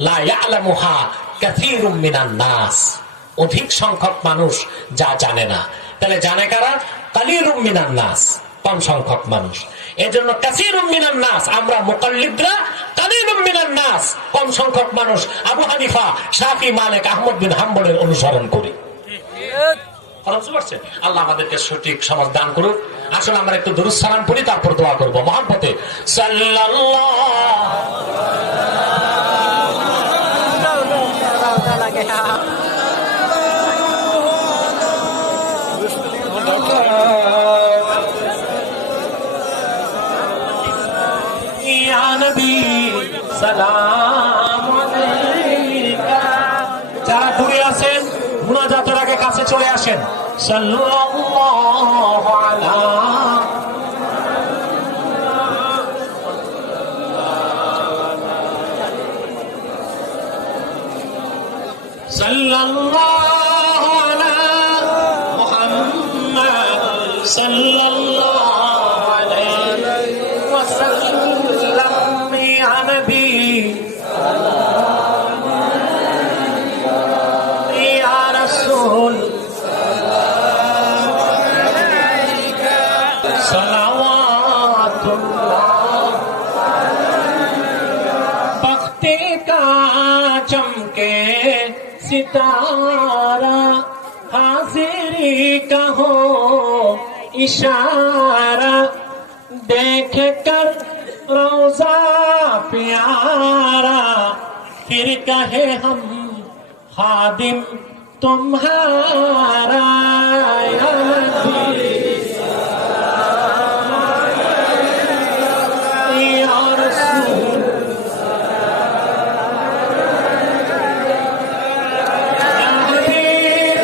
লা ইয়ালামুহা কাসীরুম মিনান নাস, অধিক সংখ্যক মানুষ যা জানে না। তাহলে জানে কারা? কালিলুম মিনান নাস, কম সংখ্যক মানুষ। এজন্য কাসীরুম মিনান নাস, আমরা মুকাল্লিদরা কালিলুম মিনান নাস, কম সংখ্যক মানুষ আবু হানিফা, শাফি, মালিক, আহমদ বিন হাম্বলের অনুসরণ করি। আল্লাহ আমাদেরকে সঠিক সমাজ দান করুক। আসলে আমরা একটু দুরূদ সালাম পড়ি, তারপর দোয়া করবো। মহব্বতে ইয়া নবী সালাম আলাইকা। যারা দূরে আছেন মুনাজাতের আগে কাছে চলে আসেন। সাল্লাল্লাহু আলা সাল্লাল্লাহু আলা মুহাম্মদ সাল্লাল্লাহু আলাইহি ওয়াসাল্লাম। ইয়া নবী ইয়া রাসূল चमके सितारा, हाजिरी का हो इशारा, देख कर रोजा प्यारा, फिर कहे हम खादिम तुम्हारा। या नबी या रसूल या हबीब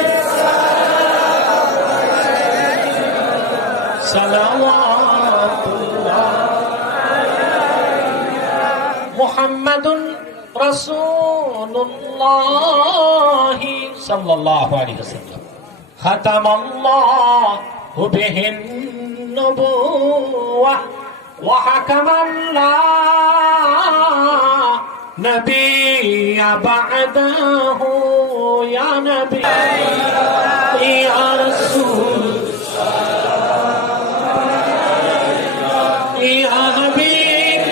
सलवातुल्लाह मुहम्मदुन रसूलुल्लाह सल्लल्लाहु अलैहि वसल्लम खतमल्लाहु बिहिन नबुव्वह व हकमन ला नबिय्य बअदहु। या नबी या रसूल या हबीब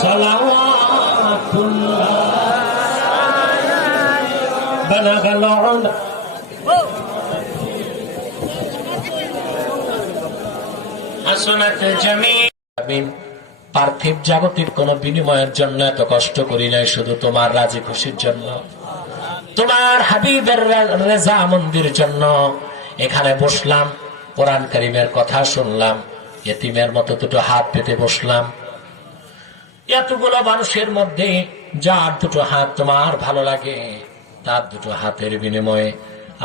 सलवातुल्लाह बलगल उला হাসনাত জামিল। পার্থিব জাগতিক কোন বিনিময়ের জন্য এত কষ্ট করি নাই, শুধু তোমার রাজি খুশির জন্য, তোমার হাবিবের রেজা মন্দির জন্য এখানে বসলাম, কোরআন কারীমের কথা শুনলাম, ইতিমের মতো দুটো হাত পেতে বসলাম। এতগুলো মানুষের মধ্যে যার দুটো হাত তোমার ভালো লাগে, তার দুটো হাতের বিনিময়ে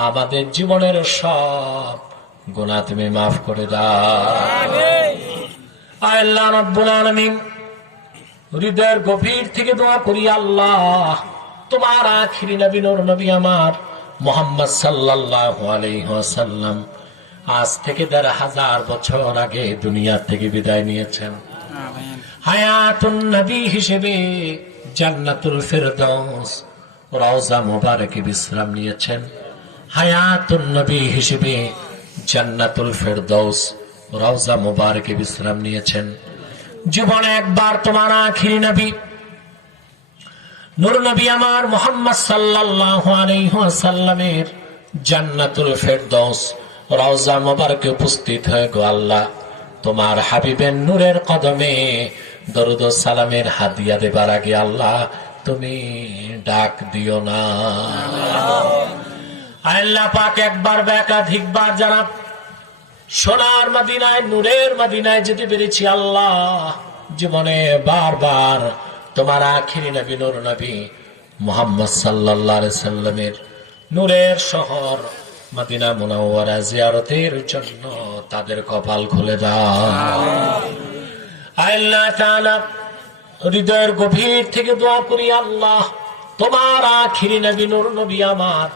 আমাদের জীবনের সব গুনাহ তুমি মাফ করে দাও। আল্লাহ রাব্বুল আলামিন, হৃদয়ের গভীর থেকে দোয়া করি, আল্লাহ তোমার আখিরি নবী নূর নবী আমার মুহাম্মদ সাল্লাল্লাহু আলাইহি ওয়াসাল্লাম আজ থেকে ১৫০০ বছর আগে দুনিয়া থেকে বিদায় নিয়েছেন। হায়াতুন নবী হিসেবে জান্নাতুল ফেরদৌস রওজা মুবারকে বিশ্রাম নিয়েছেন। হায়াতুন নবী হিসেবে জান্নাতুল ফেরদৌস রওজা মুবারকে বিশ্রাম নিয়েছেন। জীবনে একবার তোমার আখিরি নবী নূর নবী আমার মুহাম্মদ সাল্লাল্লাহু আলাইহি ওয়াসাল্লামের জান্নাতুল ফেরদৌস রওজা মুবারকে উপস্থিত হয়ে গো আল্লাহ, তোমার হাবিবের নূরের কদমে দরুদ ও সালামের হাদিয়া দেবার আগে আল্লাহ তুমি ডাক দিও না। আল্লাহ পাক একবার বা একাধিকবার যারা সোনার মদিনায় নূরের মদিনায় যেতে পেরেছি, আল্লাহ জীবনে বারবার তোমার আখিরি নবী নূর নবী মুহাম্মদ সাল্লাল্লাহু আলাইহি সাল্লামের নূরের শহর মদিনা মুনাওয়ারা জিয়ারতের জন্য তাদের কপাল খুলে দাও। আল্লাহ তাআলা হৃদয়ের গভীর থেকে দোয়া করি, আল্লাহ তোমার আখিরি নবী নূর নবী আমার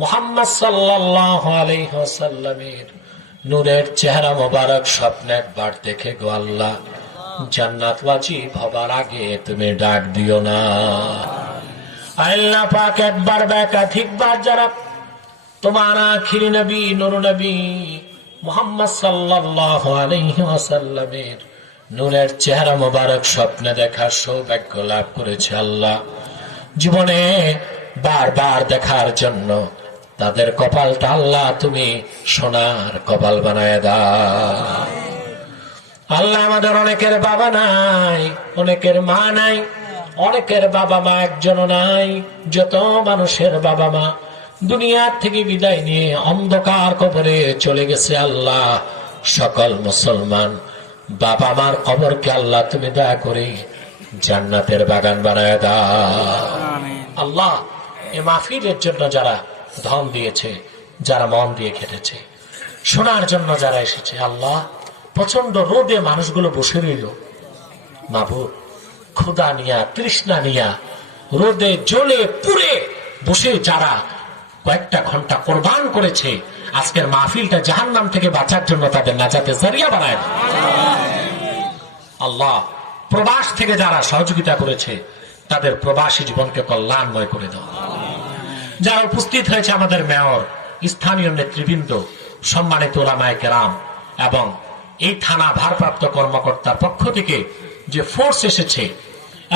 মুহাম্মদ সাল্লাল্লাহু আলাইহি ওয়াসাল্লামের নূরের চেহারা মোবারক স্বপ্নে একবার দেখে গো আল্লাহ, জান্নাত ওয়াজিব হবার আগে তুমি ডাক দিও না। আল্লাহ পাক একবার বা একাধিকবার যারা তোমার আখিরি নবী নূর নবী মুহাম্মদ সাল্লাল্লাহু আলাইহি ওয়াসাল্লামের নূরের চেহারা মোবারক স্বপ্নে দেখার সৌভাগ্য লাভ করেছে, আল্লাহ জীবনে বারবার দেখার জন্য তাদের কপালটা আল্লাহ তুমি সোনার কপাল বানায় দাও। আল্লাহ আমাদের অনেকের বাবা নাই, অনেকের মা নাই, অনেকের বাবা মা একজনও নাই। যত মানুষের বাবা মা দুনিয়া থেকে বিদায় নিয়ে অন্ধকার কবরে চলে গেছে, আল্লাহ সকল মুসলমান বাবা মার কবরকে আল্লাহ তুমি দয়া করে জান্নাতের বাগান বানায় দাও। আল্লাহ এ মাহফিলের জন্য যারা ধন দিয়েছে, যারা মন দিয়ে খেটেছে, শোনার জন্য যারা এসেছে, আল্লাহ প্রচন্ড রোদে মানুষগুলো বসে রইল, মাবুদ ক্ষুধা নিয়া তৃষ্ণা নিয়া রোদে জ্বলে পুড়ে বসে যারা কয়েকটা ঘন্টা কোরবান করেছে, আজকের মাহফিলটা জাহান্নাম থেকে বাঁচার জন্য তাদের নাজাতের জরিয়া বানায় দাও। আল্লাহ প্রবাস থেকে যারা সহযোগিতা করেছে তাদের প্রবাসী জীবনকে কল্যাণময় করে দাও। যারা উপস্থিত হয়েছে আমাদের মেয়র, স্থানীয় নেতৃবৃন্দ, সম্মানিত উলামায়ে কেরাম এবং এই থানা ভারপ্রাপ্ত কর্মকর্তার পক্ষ থেকে যে ফোর্স এসেছে,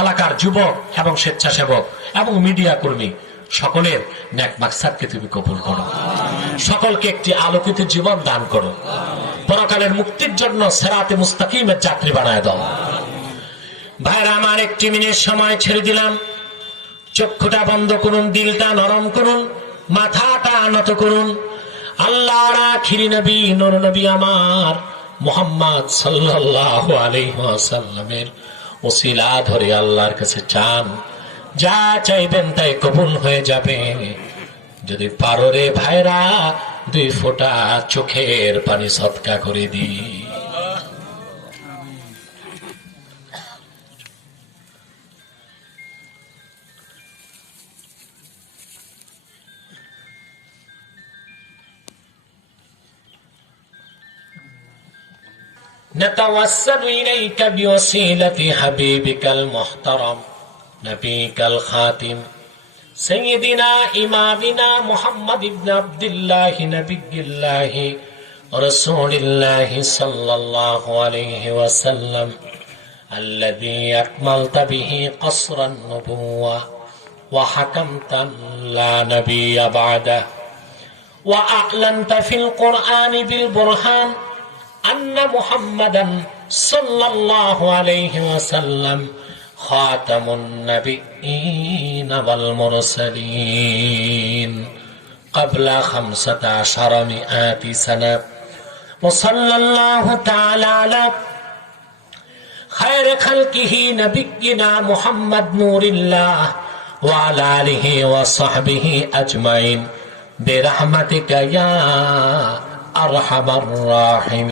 এলাকার যুবক এবং স্বেচ্ছাসেবক এবং মিডিয়া কর্মী সকলের নেক মাকসাদকে তুমি কবুল করো, সকলকে একটি আলোকিত জীবন দান করো, পরকালের মুক্তির জন্য সিরাতে মুস্তাকিমের যাত্রী বানায় দাও। ভাইরা আমার, একটি মিনিট সময় ছেড়ে দিলাম। চক্ষুটা বন্ধ করুন, দিলটা নরম করুন, মাথাটা নত করুন। আল্লাহর আখিরি নবী নূর নবী আমার মুহাম্মদ সাল্লাল্লাহু আলাইহি ওয়াসাল্লামের ওসিলা ধরে আল্লাহর কাছে চান, যা চাইবেন তাই কবুল হয়ে যাবে। যদি পারো রে ভাইরা, 2 ফোঁটা চোখের পানি সদকা করে দি। نتوسل إليك بوسيلة حبيبك المحترم نبيك الخاتم سيدنا إمامنا محمد بن عبد الله نبي الله رسول الله صلى الله عليه وسلم الذي أكملت به قصر النبوة وحكمت لا نبي بعده وأعلنت في القرآن بالبرهان أن محمدا صلى الله عليه وسلم خاتم النبيين والمرسلين قبل 1500 سنة وصلى الله تعالى على خير خلقه نبينا محمد نور الله وعلى آله وصحبه أجمعين برحمتك يا أرحم الراحمين.